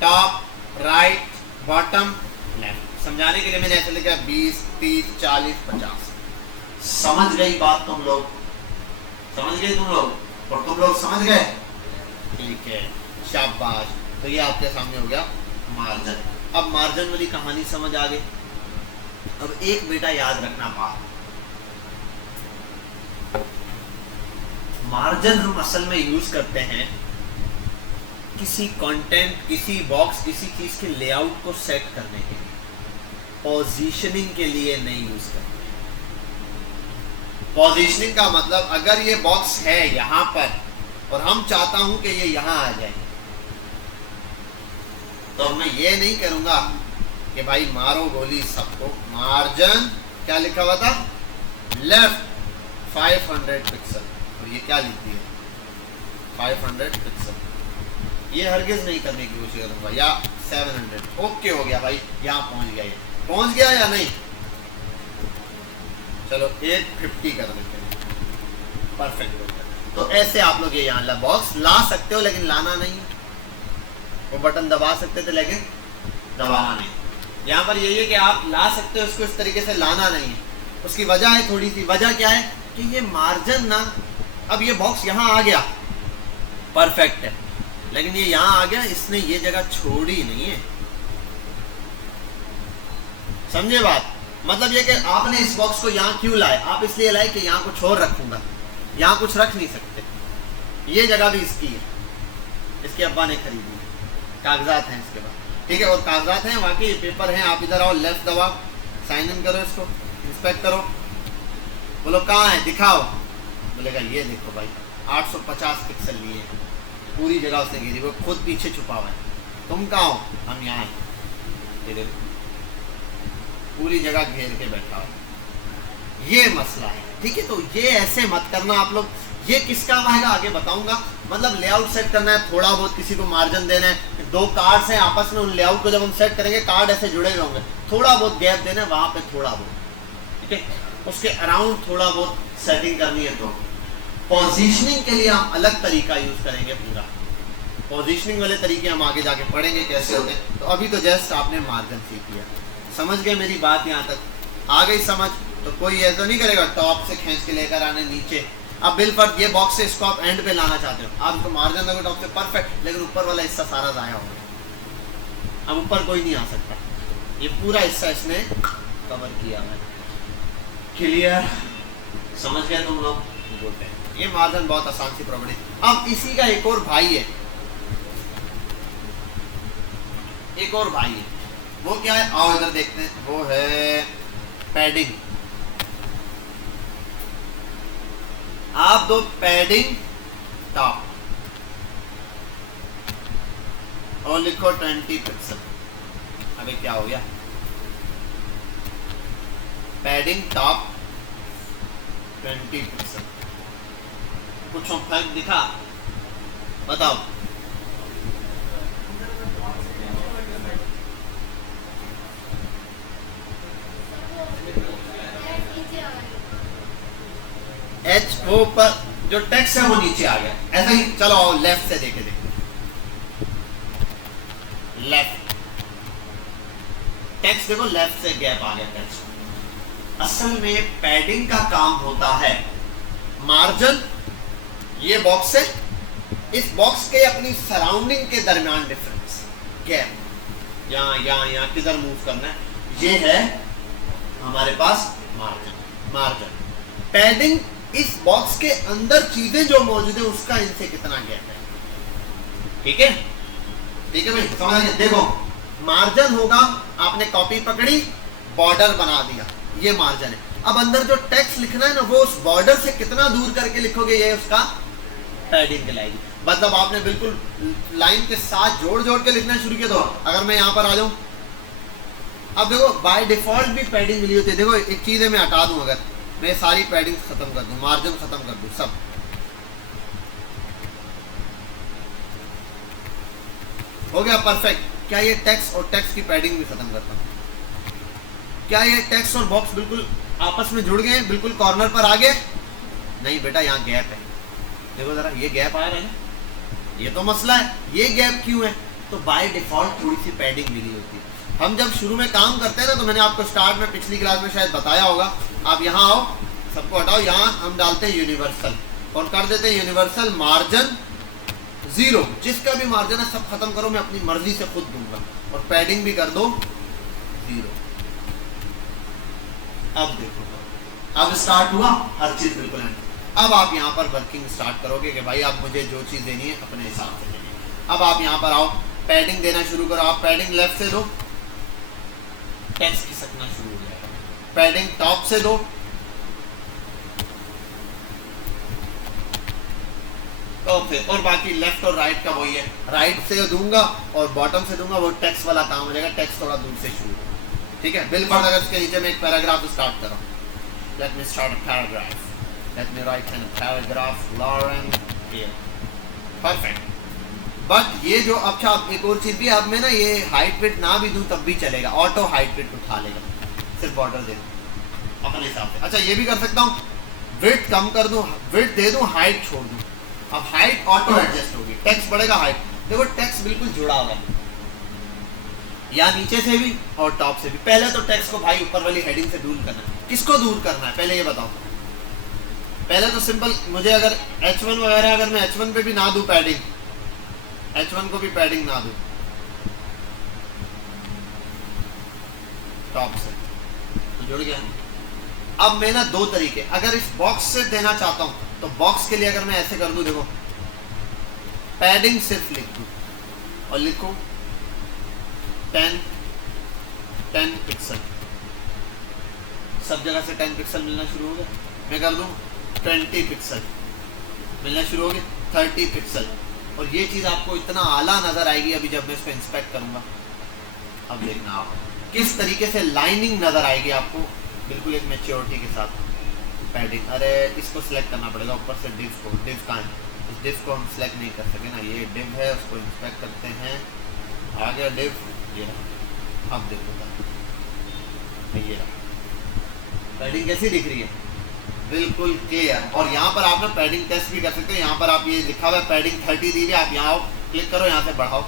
top right bottom left. समझाने के लिए मैंने ऐसे लिखा 20, 30, 40, 50। समझ गई बात तुम लोग, समझ गए तुम लोग, और तुम लोग समझ गए, ठीक है, शाबाश। तो ये आपके सामने हो गया मार्जिन। अब मार्जिन वाली कहानी समझ आ गई। अब एक बेटा याद रखना बात, मार्जिन हम असल में यूज करते हैं किसी कंटेंट, किसी बॉक्स, किसी चीज के लेआउट को सेट करने के लिए, पोजीशनिंग के लिए नहीं यूज करते। पोजीशनिंग का मतलब अगर ये बॉक्स है यहाँ पर और हम चाहता हूं कि ये यहां आ जाए, तो मैं ये नहीं करूंगा कि भाई मारो गोली सबको। मार्जिन क्या लिखा हुआ था, लेफ्ट 500 पिक्सल, और ये क्या लिख दिया 500 पिक्सल, ये हरगिज नहीं करने की कोशिश करूंगा। या 700, ओके हो गया भाई, यहाँ पहुंच गया, ये पहुंच गया या नहीं। चलो 850 कर देते हैं, परफेक्ट हो गया। तो ऐसे आप लोग ये यहाँ बॉक्स ला सकते हो, लेकिन लाना नहीं है। वो बटन दबा सकते थे लेकिन दबाना नहीं। यहाँ पर यही है कि आप ला सकते हो, उसको इस तरीके से लाना नहीं है। उसकी वजह है थोड़ी सी, वजह क्या है कि ये मार्जिन ना, अब ये बॉक्स यहाँ आ गया परफेक्ट है, लेकिन ये यहाँ आ गया, इसने ये जगह छोड़ी नहीं है। समझे बात, मतलब ये कि आपने इस बॉक्स को यहाँ क्यों लाए, आप इसलिए लाए कि यहाँ कुछ और रखूंगा, यहाँ कुछ रख नहीं सकते। ये जगह भी इसकी है, इसके अब्बा ने खरीदी है, कागजात हैं इसके बाद, ठीक है। और कागजात हैं वाकई, पेपर हैं। आप इधर आओ, लेफ्ट दबाओ, साइन इन करो, इसको इंस्पेक्ट करो, बोलो कहाँ है दिखाओ, बोलेगा ये देखो भाई 850 पिक्सल लिए हैं, पूरी जगह उसने घेरी, वो खुद पीछे छुपा हुआ है। तुम कहाँ हो, हम यहाँ हैं, ये देखो पूरी जगह घेर के बैठा हो, ये मसला है, ठीक है। तो ये ऐसे मत करना आप लोग। ये किस काम आएगा आगे बताऊंगा। मतलब लेआउट सेट करना है, थोड़ा बहुत किसी को मार्जिन देना है, दो कार्ड्स हैं आपस में, उन लेआउट को जब हम सेट करेंगे कार्ड ऐसे जुड़े हुए होंगे, थोड़ा बहुत गैप देना है वहां पे, थोड़ा बहुत, ठीक है। उसके अराउंड थोड़ा बहुत सेटिंग करनी है। तो पोजीशनिंग के लिए हम अलग तरीका यूज करेंगे, पूरा पोजीशनिंग वाले तरीके हम आगे जाके पढ़ेंगे कैसे होते हैं। तो अभी तो जस्ट आपने मार्जिन सीख लिया, समझ गए मेरी बात, यहाँ तक आ गई समझ। तो कोई ऐसा तो नहीं करेगा टॉप से खींच के लेकर आने नीचे। अब बिल पर ये बॉक्स से इसको आप एंड पे लाना चाहते हो, आप तो मार्जिन दोगे टॉप से परफेक्ट, लेकिन ऊपर वाला हिस्सा सारा जाया होगा, अब ऊपर कोई नहीं आ सकता। ये पूरा हिस्सा इसने कवर किया है, क्लियर, समझ गए तुम लोग, गुड है। ये मार्जिन बहुत आसान सी प्रॉपर्टी। अब इसी का एक और भाई है, एक और भाई है, वो क्या है, आओ इधर देखते हैं, वो है पैडिंग। आप दो पैडिंग टॉप और लिखो 20 पिक्सल। अबे क्या हो गया, पैडिंग टॉप 20 पिक्सल, कुछ फर्क दिखा, बताओ। एच वो पर जो टेक्स्ट है वो नीचे आ गया, ऐसा ही। चलो लेफ्ट से देखे, लेफ्ट टेक्स्ट देखो, लेफ्ट से गैप आ गया टेक्स्ट। असल में पैडिंग का काम होता है मार्जिन, ये बॉक्स है, इस बॉक्स के अपनी सराउंडिंग के दरमियान डिफरेंस, गैप, यहाँ किधर मूव करना है, ये है हमारे पास मार्जिन। मार्जिन पैडिंग इस बॉक्स के अंदर चीजें जो मौजूद है उसका इनसे कितना गैप है, ठीक है, ठीक है भाई, समझ गए। देखो मार्जिन होगा, आपने कॉपी पकड़ी, बॉर्डर बना दिया, ये मार्जिन है। अब अंदर जो टेक्स्ट लिखना है ना, वो उस बॉर्डर से कितना दूर करके लिखोगे, ये उसका पैडिंग कहलाएगी। मतलब आपने बिल्कुल लाइन के साथ जोड़ जोड़ के लिखना शुरू किया। तो अगर मैं यहाँ पर आ जाऊं, अब देखो बाय डिफॉल्ट भी पैडिंग मिली होती है। देखो एक चीज है, मैं हटा दूं, अगर मैं सारी पैडिंग खत्म कर दूं, मार्जिन खत्म कर दूं, सब हो गया परफेक्ट। क्या ये टेक्स्ट और टेक्स्ट की पैडिंग भी खत्म करता हूं? क्या ये टेक्स्ट और बॉक्स बिल्कुल आपस में जुड़ गए, बिल्कुल कॉर्नर पर आ गए? नहीं बेटा, यहाँ गैप है, देखो जरा, ये गैप आ रहा है, ये तो मसला है। ये गैप क्यों है? तो बाय डिफॉल्ट थोड़ी सी पैडिंग मिली होती है। हम जब शुरू में काम करते हैं ना, तो मैंने आपको स्टार्ट में पिछली क्लास में शायद बताया होगा। आप यहाँ आओ, सबको हटाओ, यहाँ हम डालते हैं यूनिवर्सल और कर देते हैं यूनिवर्सल मार्जिन 0। जिसका भी मार्जिन है सब खत्म करो, मैं अपनी मर्जी से खुद दूंगा, और पैडिंग भी कर दो 0। अब देखो, अब स्टार्ट हुआ, हर चीज बिल्कुल है। अब आप यहाँ पर वर्किंग स्टार्ट करोगे कि भाई आप मुझे जो चीज देनी है अपने हिसाब से देनी। अब आप यहाँ पर आओ, पैडिंग देना शुरू करो। आप पैडिंग लेफ्ट से दो, टेक्स्ट खिसकना शुरू हो जाएगा। पैडिंग टॉप से दो, तो फिर और बाकी लेफ्ट और राइट का वही है, राइट से दूंगा और बॉटम से दूंगा, वो टेक्स्ट वाला काम हो जाएगा, टेक्स्ट थोड़ा दूर से शुरू, ठीक है। बिल्कुल अगर इसके नीचे में एक पैराग्राफ स्टार्ट करूँ, let me start a paragraph, let me write an paragraph, lorem here, perfect. But ये जो अच्छा एक और चीज भी, अब मैं ना ये हाइट वेट ना भी दूं तब भी चलेगा, ऑटो हाइट वेट उठा लेगा, सिर्फ बॉर्डर दे दूं अपने हिसाब से। अच्छा ये भी कर सकता हूँ, वेट कम कर दूं, वेट दे दूं, हाइट छोड़ दूं, अब हाइट ऑटो एडजस्ट होगी, टेक्स्ट बढ़ेगा, हाइट देखो टेक्स्ट बिल्कुल जुड़ा हुआ है, या नीचे से भी और टॉप से भी। पहले तो टेक्स्ट को भाई ऊपर वाली हेडिंग से दूर करना है, किसको दूर करना है पहले ये बताओ। पहले तो सिंपल, मुझे अगर H1 वगैरह, अगर मैं H1 पे भी ना दूं पैडिंग, H1 को भी पैडिंग ना दूं टॉप से, तो जुड़ गया। अब मैं ना दो तरीके, अगर इस बॉक्स से देना चाहता हूं तो बॉक्स के लिए अगर मैं ऐसे कर दूं, देखो पैडिंग सिर्फ लिख दूं और लिखूं 10 पिक्सल, सब जगह से 10 पिक्सल मिलना शुरू हो गया। मैं कर दूं 20 पिक्सल, मिलना शुरू हो गया 30 पिक्सल, और ये चीज़ आपको इतना आला नज़र आएगी अभी जब मैं इसको इंस्पेक्ट करूंगा। अब देखना आप किस तरीके से लाइनिंग नज़र आएगी आपको, बिल्कुल एक मैच्योरिटी के साथ पैडिंग। अरे इसको सिलेक्ट करना पड़ेगा ऊपर से, डिव को, डिव कहाँ है, इस डिव को हम सिलेक्ट नहीं कर सके ना, ये डिव है, उसको इंस्पेक्ट करते हैं, आ गया डिव, ये रहा। अब देखो ये रहा, पैडिंग कैसी दिख रही है, बिल्कुल क्लियर। और यहाँ पर आप ना पैडिंग टेस्ट भी कर सकते हो, यहाँ पर आप ये लिखा हुआ है पैडिंग 30 दी हुई, आप यहाँ आओ, क्लिक करो, यहाँ से बढ़ाओ,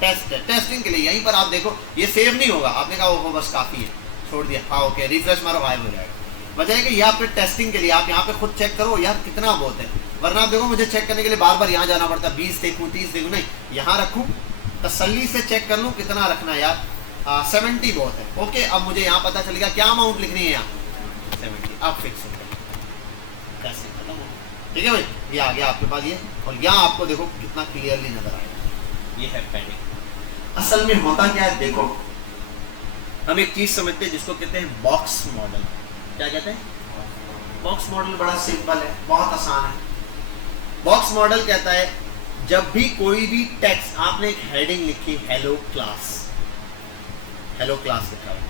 टेस्ट है, टेस्टिंग के लिए। यहीं पर आप देखो ये सेव नहीं होगा, आपने कहा वो बस काफ़ी है, छोड़ दिया, हाँ ओके, रिफ्रेश मारो, गायब हो जाएगा। वजह है कि यहाँ पे टेस्टिंग के लिए आप यहाँ पे खुद चेक करो यार कितना बहुत है, वरना आप देखो मुझे चेक करने के लिए बार बार यहाँ जाना पड़ता है, 20 देखूँ 30 देखूँ, नहीं यहाँ रखूँ, तसल्ली से चेक कर लूँ कितना रखना है यार, 70 बहुत है, ओके। अब मुझे यहाँ पता चल गया क्या अमाउंट लिखनी है यहाँ, 70, आप फिक्स हो गए, कैसे खत्म हो, ठीक है भाई, ये आ गया आपके पास ये, और यहाँ आपको देखो कितना क्लियरली नजर आएगा, ये है पैडिंग। असल में होता क्या है, देखो हम एक चीज समझते हैं जिसको कहते हैं बॉक्स मॉडल। क्या कहते हैं बॉक्स मॉडल? बड़ा सिंपल है, बहुत आसान है। बॉक्स मॉडल कहता है जब भी कोई भी टेक्स्ट, आपने एक हेडिंग लिखी हेलो क्लास, हेलो क्लास लिखा है,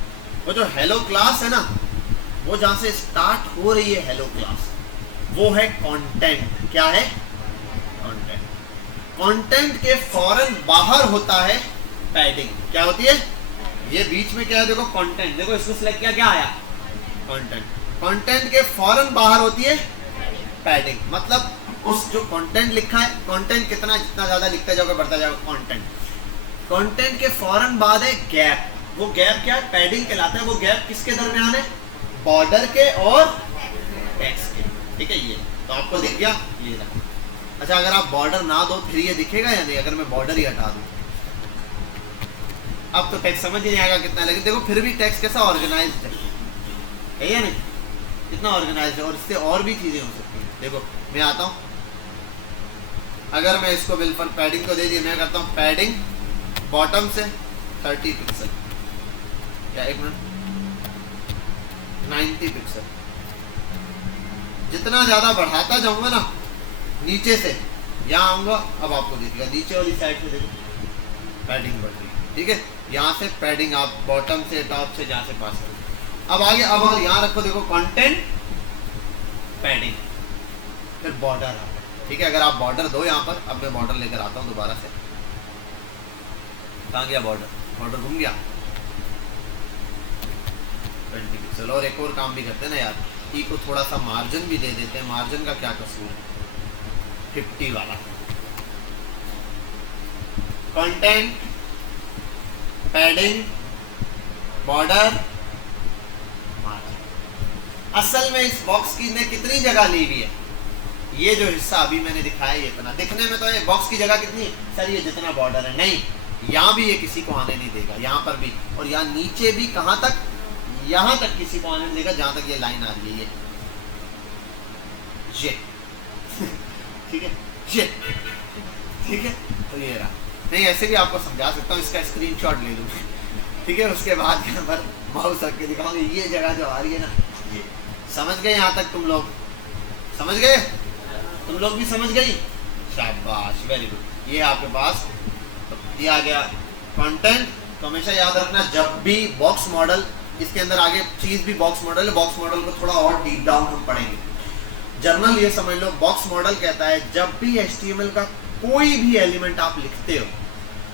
वो जो हेलो क्लास है ना, वो जहां से स्टार्ट हो रही है हेलो क्लास, वो है कंटेंट। क्या है? कंटेंट। कंटेंट के फौरन बाहर होता है पैडिंग। क्या होती है? ये बीच में क्या है, देखो कंटेंट, देखो इसको सिलेक्ट किया, क्या आया? कंटेंट। कंटेंट के फौरन बाहर होती है पैडिंग, मतलब उस जो कंटेंट लिखा है, कंटेंट कितना, जितना ज्यादा लिखते जाओगे बढ़ता जाएगा कंटेंट। कंटेंट के फौरन बाद है गैप, वो गैप क्या है? पैडिंग कहलाता है। वो गैप किसके दरमियान है? बॉर्डर के और टेक्स्ट के, ठीक है। ये तो आपको दिख गया, ये रहा। अच्छा, अगर आप बॉर्डर ना दो फिर ये दिखेगा या नहीं? अगर मैं बॉर्डर ही हटा दूं, अब तो टेक्स्ट समझ ही नहीं आएगा कितना, लेकिन देखो फिर भी टेक्स्ट कैसा ऑर्गेनाइज्ड है या नहीं? कितना ऑर्गेनाइज्ड है। और इससे और भी चीजें हो सकती हैं। देखो मैं आता हूं, अगर मैं इसको बिल्कुल पैडिंग को दे दिया, मैं करता हूं पैडिंग बॉटम से 30 पिक्सल, या एक मिनट 90 पिक्सल। जितना ज्यादा बढ़ाता जाऊंगा ना नीचे से, यहाँ आऊंगा, अब आपको दिखेगा नीचे वाली साइड से देखो पैडिंग बढ़ रही है, ठीक है। यहाँ से पैडिंग आप बॉटम से टॉप से जहाँ से पास करो। अब आगे, अब अगर यहाँ रखो, देखो कंटेंट पैडिंग, फिर बॉर्डर आ, ठीक है। अगर आप बॉर्डर दो यहाँ पर, अब मैं बॉर्डर लेकर आता हूँ दोबारा से। कहाँ गया बॉर्डर? बॉर्डर घूम गया 20 पिक्सल। और एक और काम भी करते हैं ना यार, ई को थोड़ा सा मार्जिन भी दे देते हैं। मार्जिन का क्या कसूर है? 50 वाला। Content, padding, border, margin. असल में इस बॉक्स की ने कितनी जगह ली हुई है? ये जो हिस्सा अभी मैंने दिखाया, ये इतना दिखने में तो ये बॉक्स की जगह कितनी है सर? ये जितना बॉर्डर है, नहीं, यहाँ भी ये किसी को आने नहीं देगा, यहाँ पर भी, और यहाँ नीचे भी। कहाँ तक? यहाँ तक किसी को आने नहीं देगा, जहाँ तक ये लाइन आ रही है, ये ठीक है, ये ठीक है। तो ये रहा। नहीं, ऐसे भी आपको समझा सकता हूँ, इसका स्क्रीनशॉट ले लूँ, ठीक है। उसके बाद यहाँ पर माउस रख के दिखाऊंगी, ये जगह जो आ रही है ना, ये समझ गए? यहाँ तक तुम लोग समझ गए? तुम लोग भी समझ गई, शाबाश, वेरी गुड। ये आपके पास तो दिया गया कंटेंट। तो हमेशा याद रखना जब भी बॉक्स मॉडल, इसके अंदर आगे चीज भी बॉक्स मॉडल है, बॉक्स मॉडल को थोड़ा और डीप डाउन हम पढ़ेंगे। जर्नल ये समझ लो, बॉक्स मॉडल कहता है जब भी HTML का कोई भी एलिमेंट आप लिखते हो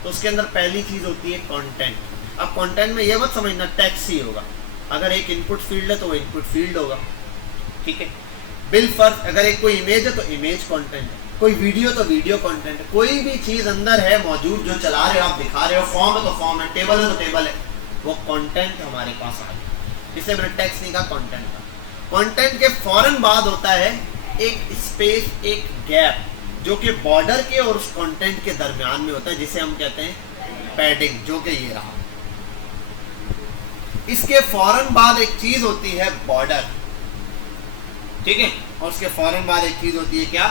तो उसके अंदर पहली चीज होती है कंटेंट। अब कंटेंट में ये मत समझना टेक्स्ट ही होगा, अगर एक इनपुट फील्ड है तो वो इनपुट फील्ड होगा, ठीक है। बिल फर्क, अगर एक कोई इमेज है तो इमेज कंटेंट है, कोई वीडियो तो वीडियो कंटेंट है, कोई भी चीज अंदर है मौजूद जो चला रहे हो आप, दिखा रहे हो, फॉर्म है तो फॉर्म है, टेबल है तो टेबल है, वो कंटेंट हमारे पास आ गया। इसलिए मैंने टेक्स्ट नहीं कहा, कंटेंट का। कंटेंट के फौरन बाद होता है एक स्पेस, एक गैप, जो कि बॉर्डर के और उस कंटेंट के दरमियान में होता है, जिसे हम कहते हैं पैडिंग, जो कि ये रहा। इसके फौरन बाद एक चीज होती है बॉर्डर, ठीक है, और उसके फौरन बाद एक चीज होती है क्या,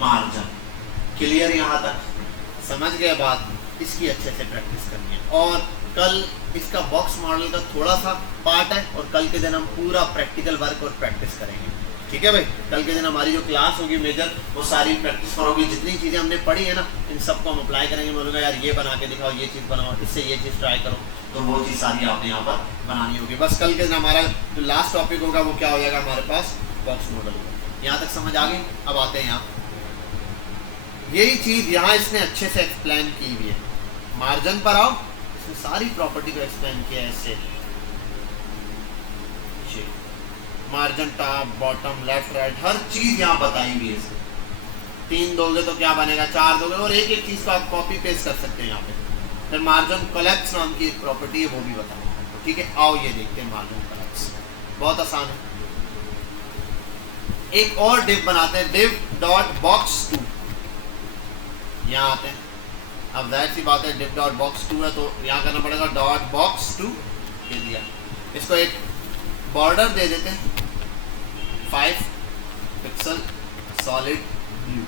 मार्जिन। क्लियर यहां तक, समझ गए बात? इसकी अच्छे से प्रैक्टिस करनी है। और कल इसका बॉक्स मॉडल का थोड़ा सा पार्ट है, और कल के दिन हम पूरा प्रैक्टिकल वर्क और प्रैक्टिस करेंगे, ठीक है भाई। कल के दिन हमारी जो क्लास होगी मेजर, वो सारी प्रैक्टिस करोगी। जितनी चीज़ें हमने पढ़ी है ना, इन सबको हम अप्लाई करेंगे। बोलूँगा यार ये बना के दिखाओ, ये चीज़ बनाओ, इससे ये चीज़ ट्राई करो, तो वो चीज़ सारी आपने यहाँ पर बनानी होगी। बस कल के दिन हमारा जो लास्ट टॉपिक होगा वो क्या हो जाएगा, हमारे पास बॉक्स मॉडल होगा। यहाँ तक समझ आ गई? अब आते हैं यहाँ, यही चीज़ यहाँ इसने अच्छे से एक्सप्लेन की हुई है। मार्जिन पर आओ, इसने सारी प्रॉपर्टी को एक्सप्लेन किया है ऐसे, margin, top, bottom, left, right, हर चीज यहाँ बताई हुई है इसमें। 3 दोगे तो क्या बनेगा, 4 दोगे, और एक एक चीज को आप कॉपी पेस्ट कर सकते हैं यहाँ पे। फिर मार्जिन कोलैप्स नाम की एक प्रॉपर्टी है, वो भी बताऊंगा आपको, ठीक है। आओ ये देखते हैं मार्जिन कोलैप्स, बहुत आसान है। एक और डिव बनाते हैं, div डॉट बॉक्स 2, यहाँ आते हैं। अब जाहिर सी बात है div डॉट बॉक्स 2 है तो यहाँ करना पड़ेगा डॉट बॉक्स 2, ये दिया। इसको एक बॉर्डर दे देते हैं 5 पिक्सल सॉलिड ब्लू,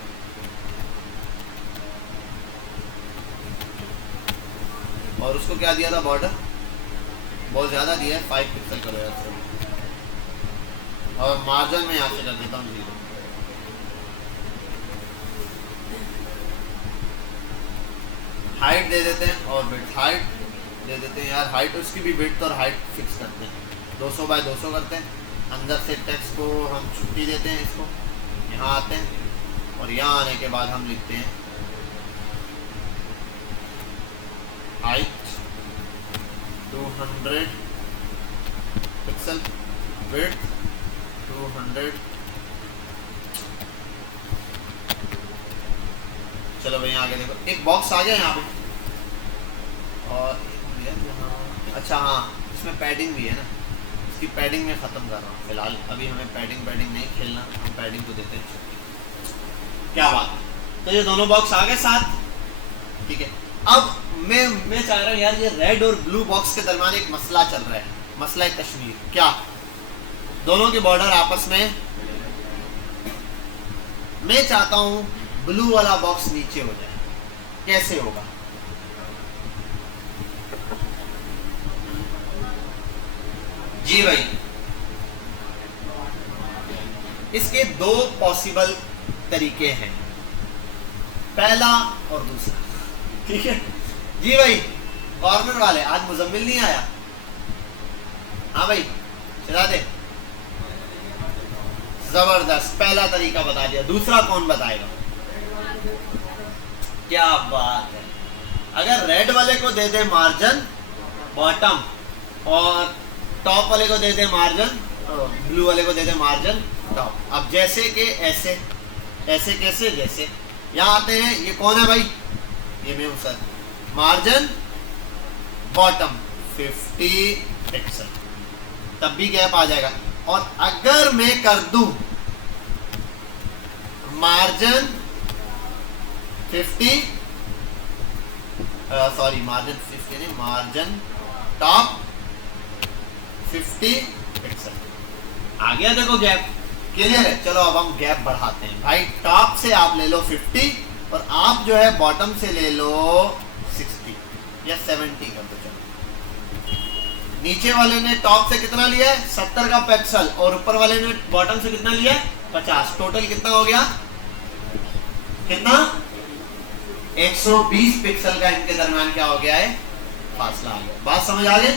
और उसको क्या दिया था बॉर्डर, बहुत ज्यादा दिया है, 5 पिक्सल करो यार। और मार्जिन में यहाँ से कर देता हूँ 0। हाइट दे देते हैं और विड्थ, हाइट दे देते हैं यार, हाइट उसकी भी विड्थ और हाइट फिक्स करते हैं, 200 बाय 200 करते हैं। अंदर से टेक्स्ट को हम छुट्टी देते हैं, इसको यहाँ आते हैं, और यहाँ आने के बाद हम लिखते हैं हाइट 200 पिक्सल, विड्थ 200। चलो भाई आगे देखो, एक बॉक्स आ गया यहाँ पे, और अच्छा हाँ, इसमें पैडिंग भी है ना, इसकी पैडिंग में ख़त्म कर रहा हूँ फिलहाल। अभी हमें पैडिंग नहीं खेलना, हम पैडिंग को देते हैं छुट्टी। क्या बात, तो ये दोनों बॉक्स आ गए साथ, ठीक है। अब मैं चाह रहा हूँ यार, ये रेड और ब्लू बॉक्स के दरमियान एक मसला चल रहा है, मसला है कश्मीर। क्या, दोनों के बॉर्डर आपस में, मैं चाहता हूँ ब्लू वाला बॉक्स नीचे हो जाए, कैसे होगा? जी भाई, इसके 2 पॉसिबल तरीके हैं, पहला और दूसरा, ठीक है जी भाई। गवर्नमेंट वाले, आज मुजम्मिल नहीं आया? हाँ भाई चला दे, जबरदस्त, पहला तरीका बता दिया, दूसरा कौन बताएगा? क्या बात है, अगर रेड वाले को दे दे मार्जिन बॉटम, और टॉप वाले को दे दे मार्जिन, ब्लू वाले को दे दे मार्जिन टॉप। अब जैसे कि ऐसे, ऐसे कैसे, जैसे यहाँ आते हैं, ये कौन है भाई, ये मैं हूं सर, मार्जिन बॉटम 50 पिक्सल, तब भी गैप आ जाएगा। और अगर मैं कर दूं मार्जिन 50, सॉरी मार्जिन 50 नहीं, मार्जिन टॉप 50 पिक्सल, आ गया देखो गैप, क्लियर है। चलो अब हम गैप बढ़ाते हैं भाई, टॉप से आप ले लो 50, और आप जो है बॉटम से ले लो 60 या 70 कर दो। चलो, नीचे वाले ने टॉप से कितना लिया है, 70 का पिक्सल, और ऊपर वाले ने बॉटम से कितना लिया है, 50, टोटल कितना हो गया, कितना 120 पिक्सल का इनके दरमियान क्या हो गया है, फासला आ गया। बात समझ आ गई।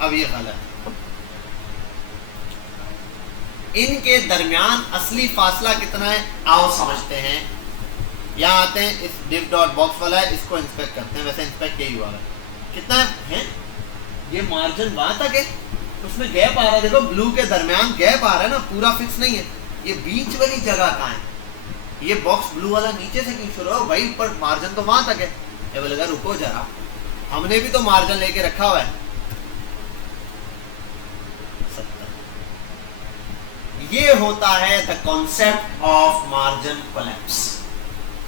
अब ये गलत, इनके दरमियान असली फासला कितना है, आओ समझते हैं। यहाँ आते हैं, इस डिव डॉट बॉक्स वाला है, इसको इंस्पेक्ट करते हैं। वैसे इंस्पेक्ट यही हुआ है, कितना है ये मार्जिन वहां तक है, उसमें गैप आ रहा है, देखो ब्लू के दरमियान गैप आ रहा है ना, पूरा फिक्स नहीं है। ये बीच वाली जगह कहाँ है, ये बॉक्स ब्लू वाला नीचे से क्यों शुरू है भाई, पर मार्जिन तो वहां तक है। ये बोलेगा रुको जरा, हमने भी तो मार्जिन लेके रखा हुआ है 70। ये होता है the concept of margin collapse.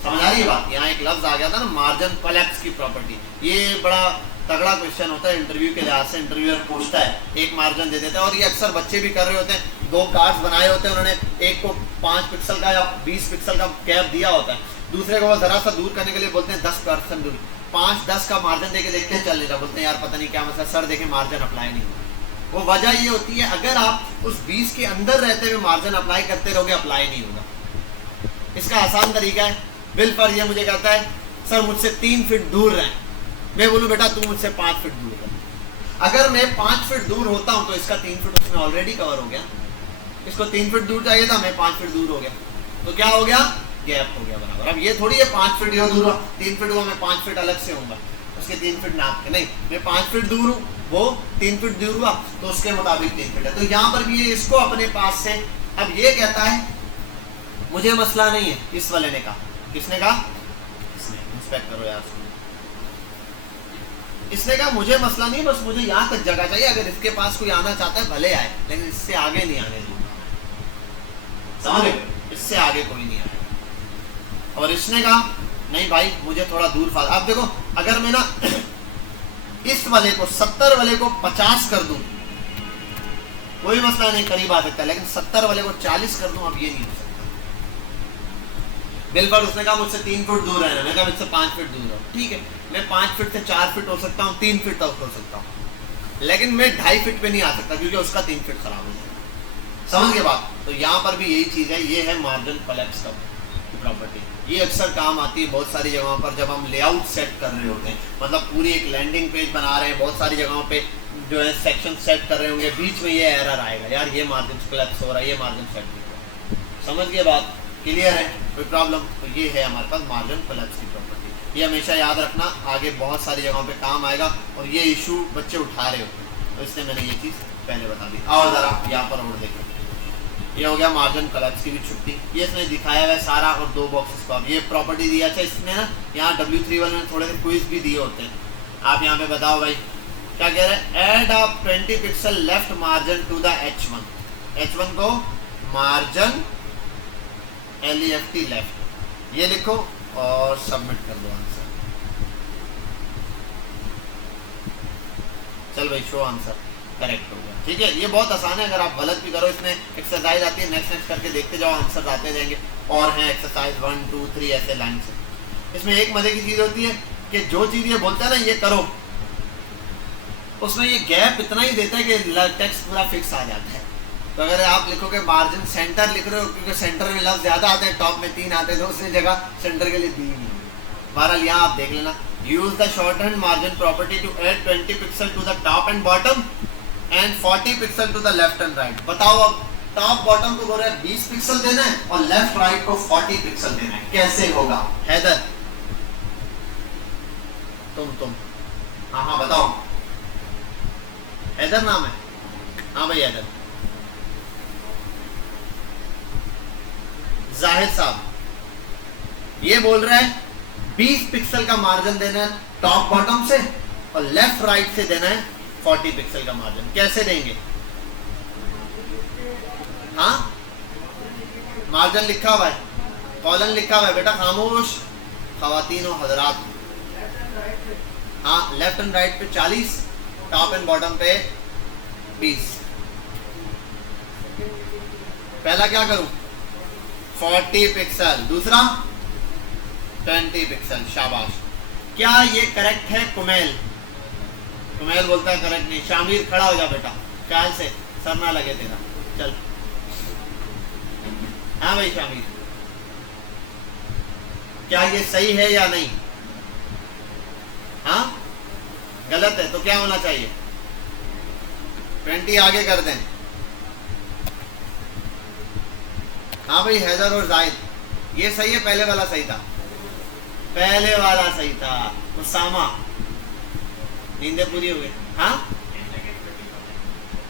समझ आ रही है बात। यहाँ एक लफ्ज आ गया था ना, मार्जिन कोलैप्स की प्रॉपर्टी। ये बड़ा तगड़ा क्वेश्चन होता है इंटरव्यू के लिहाज से, इंटरव्यूअर पूछता है, एक मार्जिन दे देता है, और ये अक्सर बच्चे भी कर रहे होते हैं। 2 कार्ड्स बनाए होते हैं उन्होंने, एक को 5 पिक्सल का या 20 पिक्सल का गैप दिया होता है, दूसरे को वो जरा सा दूर करने के लिए बोलते हैं 10% दूर, 5-10 का मार्जिन देके देखते हैं, चल नहीं रहा, बोलते हैं यार पता नहीं क्या मसला, सर देखे मार्जिन अप्लाई नहीं होगा। वो वजह ये होती है, अगर आप उस 20 के अंदर रहते हुए मार्जिन अप्लाई करते रहोगे, अप्लाई नहीं होगा। इसका आसान तरीका है, बिल पर ये मुझे कहता है सर मुझसे 3 फीट दूर रहें, मैं बोलूं बेटा तू मुझसे 5 फीट दूर है। अगर मैं 5 फीट दूर होता हूं तो इसका 3 फीट उसमें ऑलरेडी कवर हो गया। इसको 3 फीट दूर चाहिए था, मैं 5 फीट दूर हो गया, तो क्या हो गया, गैप हो गया बराबर। अब ये थोड़ी है 5 फीट ये दूर हुआ, 3 फीट हुआ, मैं 5 फीट अलग से होऊंगा, उसके 3 फीट नाप के नहीं, मैं 5 फीट दूर हूँ, वो 3 फीट दूर हुआ, तो उसके मुताबिक 3 फीट है। तो यहाँ पर भी ये इसको अपने पास से, अब ये कहता है मुझे मसला नहीं है, इस वाले ने कहा, किसने कहा, इसने, इंस्पेक्ट करो यार, इसने कहा मुझे मसला नहीं, बस मुझे यहाँ तक जगह चाहिए, अगर इसके पास कोई आना चाहता है भले आए, लेकिन इससे आगे नहीं आने दूंगा, समझ गए, इससे आगे कोई नहीं आएगा। और इसने कहा नहीं भाई मुझे थोड़ा दूर फाल। आप देखो अगर मैं ना इस वाले को 70 वाले को 50 कर दूं, कोई मसला नहीं, करीब आ सकता है, लेकिन 70 वाले को 40 कर दूं, अब ये नहीं हो सकता। बिल पर उसने कहा मुझसे 3 फुट दूर है, मैंने कहा मुझसे 5 फीट दूर है, ठीक है, मैं 5 फीट से 4 फीट हो सकता हूँ, 3 फीट तक हो सकता हूँ, लेकिन मैं 2.5 फीट पे नहीं आ सकता क्योंकि उसका 3 फीट खराब हो जाएगा। समझ गए बात। तो यहाँ पर भी यही चीज है, ये है मार्जिन कोलैप्स का प्रॉपर्टी। ये अक्सर काम आती है बहुत सारी जगहों पर, जब हम लेआउट सेट कर रहे होते हैं, मतलब पूरी एक लैंडिंग पेज बना रहे हैं, बहुत सारी जगहों पे जो है सेक्शन सेट कर रहे होंगे, बीच में ये एरर आएगा, यार ये मार्जिन कोलैप्स हो रहा है, ये मार्जिन सेट नहीं हो रहा। समझ गए बात, क्लियर है, कोई प्रॉब्लम? तो ये है हमारे पास मार्जिन कोलैप्स की प्रॉपर्टी। ये हमेशा याद रखना, आगे बहुत सारी जगहों पे काम आएगा, और ये इशू बच्चे उठा रहे होते हैं, तो इसलिए मैंने ये चीज़ पहले बता दी। आओ ज़रा यहाँ पर और देखो, ये हो गया मार्जिन कोलैप्स की भी छुट्टी, ये इसने दिखाया हुआ है सारा, और 2 बॉक्सेस को अब ये प्रॉपर्टी दिया। अच्छा इसने ना यहाँ W3 वाले में थोड़े से क्विज भी दिए होते हैं, आप यहाँ पे बताओ भाई क्या कह रहे हैं। Add a 20 pixel left margin to the H1 को मार्जिन LEFT लेफ्ट, ये लिखो और सबमिट कर दो आंसर। चल भाई शो आंसर करेक्ट होगा, ठीक है। ये बहुत आसान है, अगर आप गलत भी करो, इसमें एक्सरसाइज आती है, नेक्स्ट करके देखते जाओ, आंसर आते जाएंगे। और हैं एक्सरसाइज 1 2 3 ऐसे लाइन से। इसमें एक मजे की चीज होती है कि जो चीज ये बोलता है ना ये करो, उसमें ये गैप इतना ही देता है कि टेक्स्ट पूरा फिक्स आ जाता है। तो अगर आप लिखोगे मार्जिन सेंटर लिख रहे हो, क्योंकि सेंटर में लफ्ज ज्यादा आते हैं, टॉप में 3 आते हैं, तो उसने जगह सेंटर के लिए दी नहीं। बहरहाल यहाँ आप देख लेना, use the shorthand margin property to add 20 pixel to the top and bottom and 40 pixel to the left and right. बताओ अब टॉप बॉटम को बोल रहे हैं 20 पिक्सल देना है और लेफ्ट राइट को 40 पिक्सल देना है, कैसे होगा? हैदर तुम हाँ बताओ, हैदर नाम है? हाँ भाई हैदर। जाहिद साहब ये बोल रहे हैं 20 पिक्सल का मार्जिन देना है टॉप बॉटम से, और लेफ्ट राइट से देना है 40 पिक्सल का मार्जिन, कैसे देंगे? हाँ मार्जिन लिखा हुआ है, कॉलन लिखा हुआ है बेटा, खामोश खवातीन और हजरात। हाँ लेफ्ट एंड राइट पे 40, टॉप एंड बॉटम पे 20। पहला क्या करूं? 40 पिक्सल, दूसरा 20 पिक्सल। शाबाश। क्या ये करेक्ट है? कुमेल बोलता है करेक्ट नहीं। शामिर खड़ा हो जा बेटा, ख्याल से सर ना लगे तेरा। चल हाँ भाई शामिल, क्या ये सही है या नहीं? हाँ गलत है तो क्या होना चाहिए? 20 आगे कर दें। हाँ भाई हैदर और जाहिद, ये सही है, पहले वाला सही था, पहले वाला सही था। उसामा, नींदें पूरी हो गई। हाँ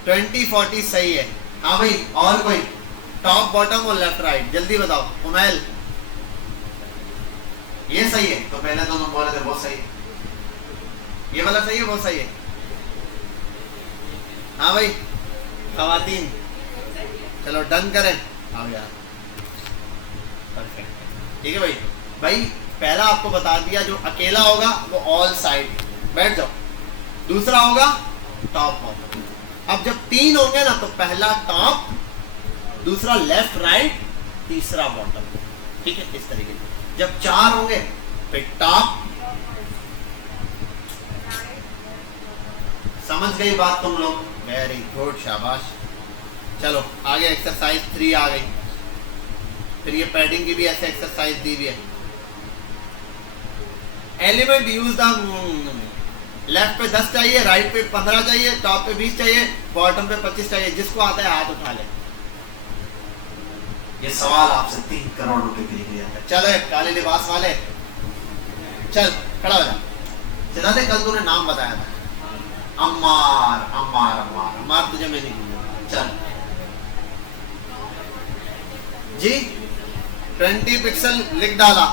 20-40 सही है। हाँ भाई और कोई? टॉप बॉटम और लेफ्ट राइट, जल्दी बताओ। उमैल ये सही है, तो पहले दोनों बोल रहे थे बहुत सही है, ये वाला सही है, बहुत सही है। हाँ भाई खवातीन, चलो डन करें। हाँ यार परफेक्ट, ठीक है भाई। भाई पहला आपको बता दिया, जो अकेला होगा वो ऑल साइड, बैठ जाओ। दूसरा होगा टॉप बॉटम। अब जब 3 होंगे ना, तो पहला टॉप, दूसरा लेफ्ट राइट, तीसरा बॉटम, ठीक है इस तरीके से। जब 4 होंगे फिर टॉप, समझ गई बात तुम लोग? वेरी गुड, शाबाश। चलो आगे एक्सरसाइज 3 आ गई। फिर ये पैडिंग की भी ऐसे एक्सरसाइज दी हुई है। एलिमेंट यूज द, लेफ्ट पे 10 चाहिए, राइट पे 15 चाहिए, टॉप पे 20 चाहिए, बॉटम पे 25 चाहिए। जिसको आता है हाथ उठा ले। ये सवाल आपसे 3 करोड़ रुपए के लिए किया था। चलो काले लिबास वाले, चल खड़ा हो जा। चला दे, कल तूने नाम बताया था, अम्मार अम्मार अम्मार अम्मार, तुझे मैं नहीं भूलूंगा। चल जी 20 पिक्सल लिख डाला,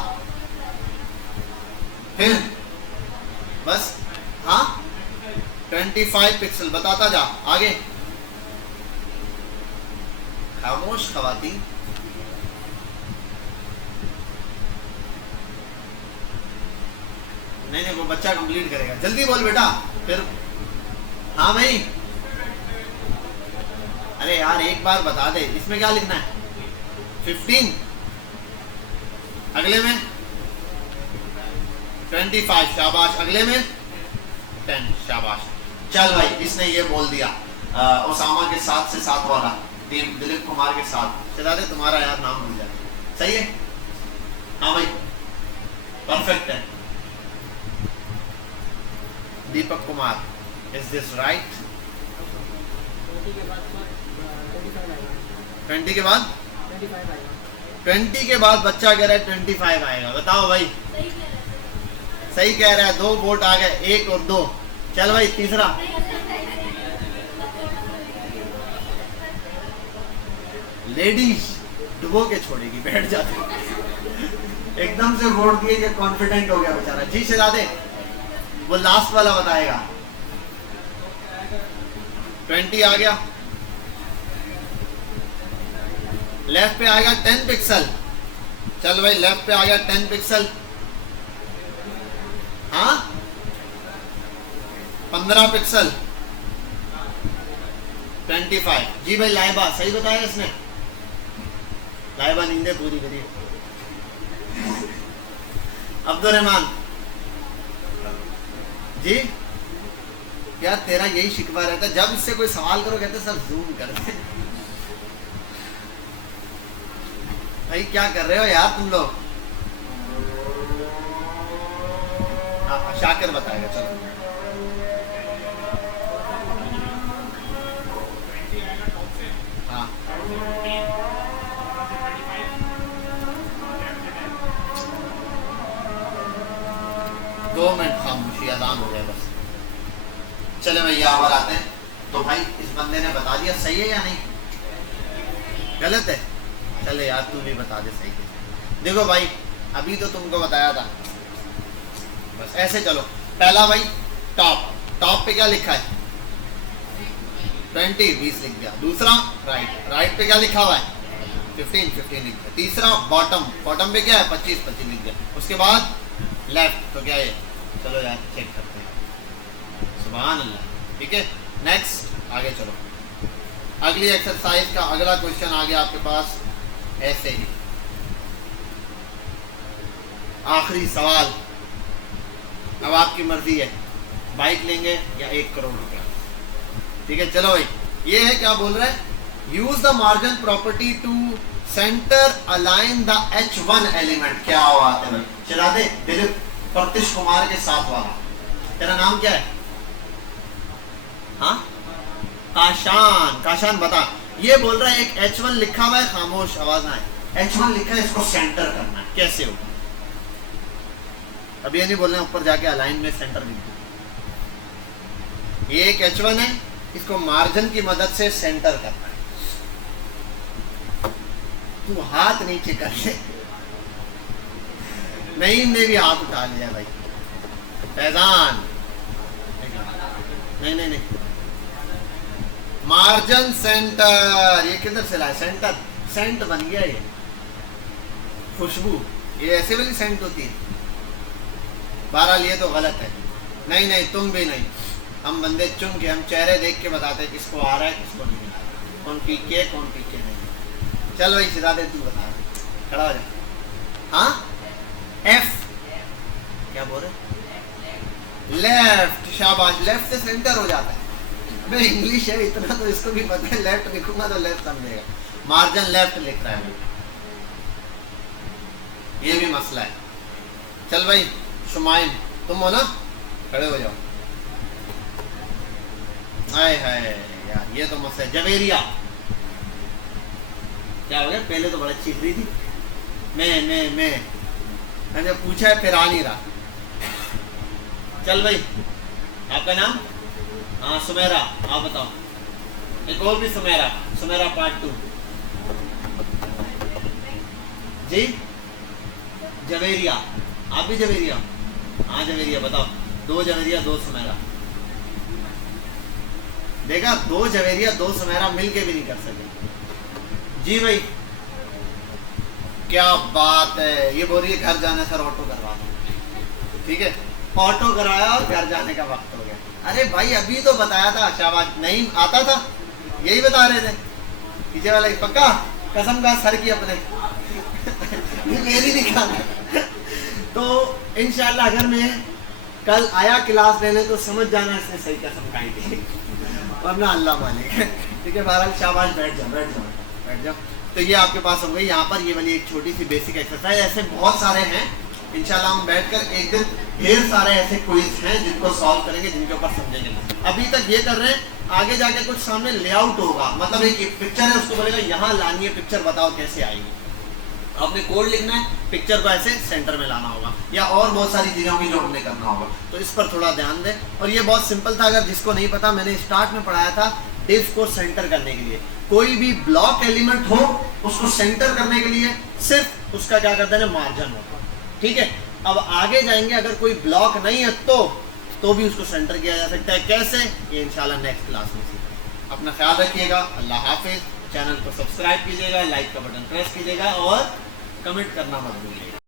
फिर बस। हाँ 25 पिक्सल बताता जा आगे। खामोश खवातीन, नहीं वो बच्चा कंप्लीट करेगा, जल्दी बोल बेटा। फिर हाँ भाई, अरे यार एक बार बता दे, इसमें क्या लिखना है? 15, अगले में 25, शाबाश। अगले में 10, शाबाश। चल भाई इसने ये बोल दिया, ओसामा के साथ से 7 वाला, दिलीप कुमार के साथ। चला दे, तुम्हारा यार नाम भूल जाए, सही है? हाँ भाई परफेक्ट है। Deepak Kumar, is this right? 20 के बाद 20 के बाद बच्चा कह रहा है 25 आएगा। बताओ भाई, सही कह रहा है। 2 वोट आ गए, 1 और 2। चल भाई तीसरा, लेडीज डुबो के छोड़ेगी, बैठ जाते। एकदम से वोट दिए, ये कॉन्फिडेंट हो गया बेचारा। जी शहजादे, वो लास्ट वाला बताएगा। 20 आ गया, लेफ्ट पे आएगा 10 पिक्सल। चल भाई लेफ्ट पे आ गया 10 पिक्सल। हाँ 15 पिक्सल, 25। जी भाई लाइबा, सही बताया इसने। लाइबा नींदे पूरी करिए। अब्दुल रहमान जी, यार तेरा यही शिकवा रहता है, जब इससे कोई सवाल करो कहते सब जूम करते। भाई क्या कर रहे हो यार तुम लोग? हाँ शाकिर बताएगा, चलो। हाँ 2 मिनट खामोशी, अजान हो जाए बस। चले भैया आवर आते हैं। तो भाई इस बंदे ने बता दिया, सही है या नहीं? गलत है? चले यार तू भी बता दे सही है। देखो भाई अभी तो तुमको बताया था, बस ऐसे चलो। पहला भाई टॉप, टॉप पे क्या लिखा है? 20 लिख दिया। दूसरा राइट, राइट पे क्या लिखा हुआ है? 15 लिख दिया। तीसरा बॉटम, बॉटम पे क्या है? 25 लिख दिया। उसके बाद लेफ्ट, तो क्या है? चलो यार चेक करते हैं। सुभान अल्लाह, ठीक है। नेक्स्ट आगे चलो। अगली एक्सरसाइज का अगला क्वेश्चन आ गया आपके पास ऐसे ही, आखिरी सवाल। अब आपकी मर्जी है, बाइक लेंगे या 1 करोड़ रुपया, ठीक है। चलो भाई ये है, क्या बोल रहा है? Use the margin property to center align the H1 element. क्या हुआ है भाई? चला दे दिलीप प्रतीश कुमार के साथ वाला। तेरा नाम क्या है? हाँ काशान। काशान बता, ये बोल रहा है एक H1 लिखा हुआ है, खामोश आवाज ना आए, H1 लिखा है, इसको सेंटर करना है, कैसे होगा? अब ये नहीं बोलना ऊपर जाके अलाइन में सेंटर लिख दो। ये एक H1 है, इसको मार्जिन की मदद से सेंटर करना है। तू हाथ नीचे कर ले। नईम ने भी हाथ उठा लिया भाई। फैजान नहीं नहीं नहीं, मार्जिन सेंटर। ये किधर से लाए? सेंटर सेंट बन गया ये, खुशबू। ये ऐसे वाली सेंट होती है। 12 लिए तो गलत है। नहीं नहीं तुम भी नहीं, हम बंदे चुन के, हम चेहरे देख के बताते हैं किसको आ रहा है किसको नहीं आ रहा है, कौन पीके कौन पीके नहीं। चल भाई सिरा दे, तू बता, खड़ा हो जा। हाँ एफ क्या बोल रहे? लेफ्ट। शाबाश, लेफ्ट से सेंटर हो जाता है। अबे इंग्लिश है इतना तो इसको भी पता है, लेफ्ट लिखूंगा तो लेफ्ट समझेगा। मार्जिन लेफ्ट लिख रहा है, ये भी मसला है। चल भाई शुमाइम तुम हो ना, खड़े हो जाओ। हाय हाय यार ये तो मसला है। जवेरिया क्या हो गया? पहले तो बड़ा चीख रही थी, मैंने पूछा है फिर आ नहीं रहा। चल भाई आपका नाम? हाँ सुमेरा, आप बताओ। एक और भी सुमेरा, सुमेरा पार्ट 2 जी। जवेरिया, आप भी जवेरिया? हाँ जवेरिया बताओ। 2 जवेरिया 2 सुमेरा। देखा, 2 जवेरिया 2 सुमेरा मिलके भी नहीं कर सके। जी भाई क्या बात है। ये बोल रही है घर जाने सर ऑटो करवा दो। ठीक है, ऑटो कराया और घर जाने का वक्त हो गया। अरे भाई अभी तो बताया था। शाबाश, नहीं आता था, यही बता रहे थे पीछे वाला। पक्का कसम का सर की अपने मेरी नहीं खाना। तो इंशाल्लाह अगर मैं कल आया क्लास लेने तो समझ जाना इसने सही कसम खाई थी, वरना अल्लाह मालिक। ठीक है बहरहाल शाबाश, बैठ जाओ बैठ जाओ बैठ जाओ। तो ये आपके पास हो गई यहाँ पर ये वाली एक छोटी सी बेसिक एक्सरसाइज। ऐसे बहुत सारे हैं, इंशाल्लाह हम बैठकर एक दिन ढेर सारे ऐसे क्विज हैं जिनको सॉल्व करेंगे, जिनके ऊपर समझेंगे। अभी तक ये कर रहे हैं, आगे जाके कुछ सामने लेआउट होगा, मतलब एक पिक्चर है उसको बोलेगा यहाँ लानी है पिक्चर, बताओ कैसे आएगी। आपने कोड लिखना है, पिक्चर को ऐसे सेंटर में लाना होगा, या और बहुत सारी चीजें होंगी जो हमने करना होगा। तो इस पर थोड़ा ध्यान दें। और ये बहुत सिंपल था, अगर जिसको नहीं पता, मैंने स्टार्ट में पढ़ाया था डिव को सेंटर करने के लिए। कोई भी ब्लॉक एलिमेंट हो उसको सेंटर करने के लिए सिर्फ उसका क्या करते हैं, मार्जिन होता है। ठीक है, अब आगे जाएंगे, अगर कोई ब्लॉक नहीं है तो भी उसको सेंटर किया जा सकता है। कैसे, ये इंशाल्लाह नेक्स्ट क्लास में सीखेंगे। अपना ख्याल रखिएगा, अल्लाह हाफिज। चैनल को सब्सक्राइब कीजिएगा, लाइक का बटन प्रेस कीजिएगा और कमेंट करना मत भूलिएगा।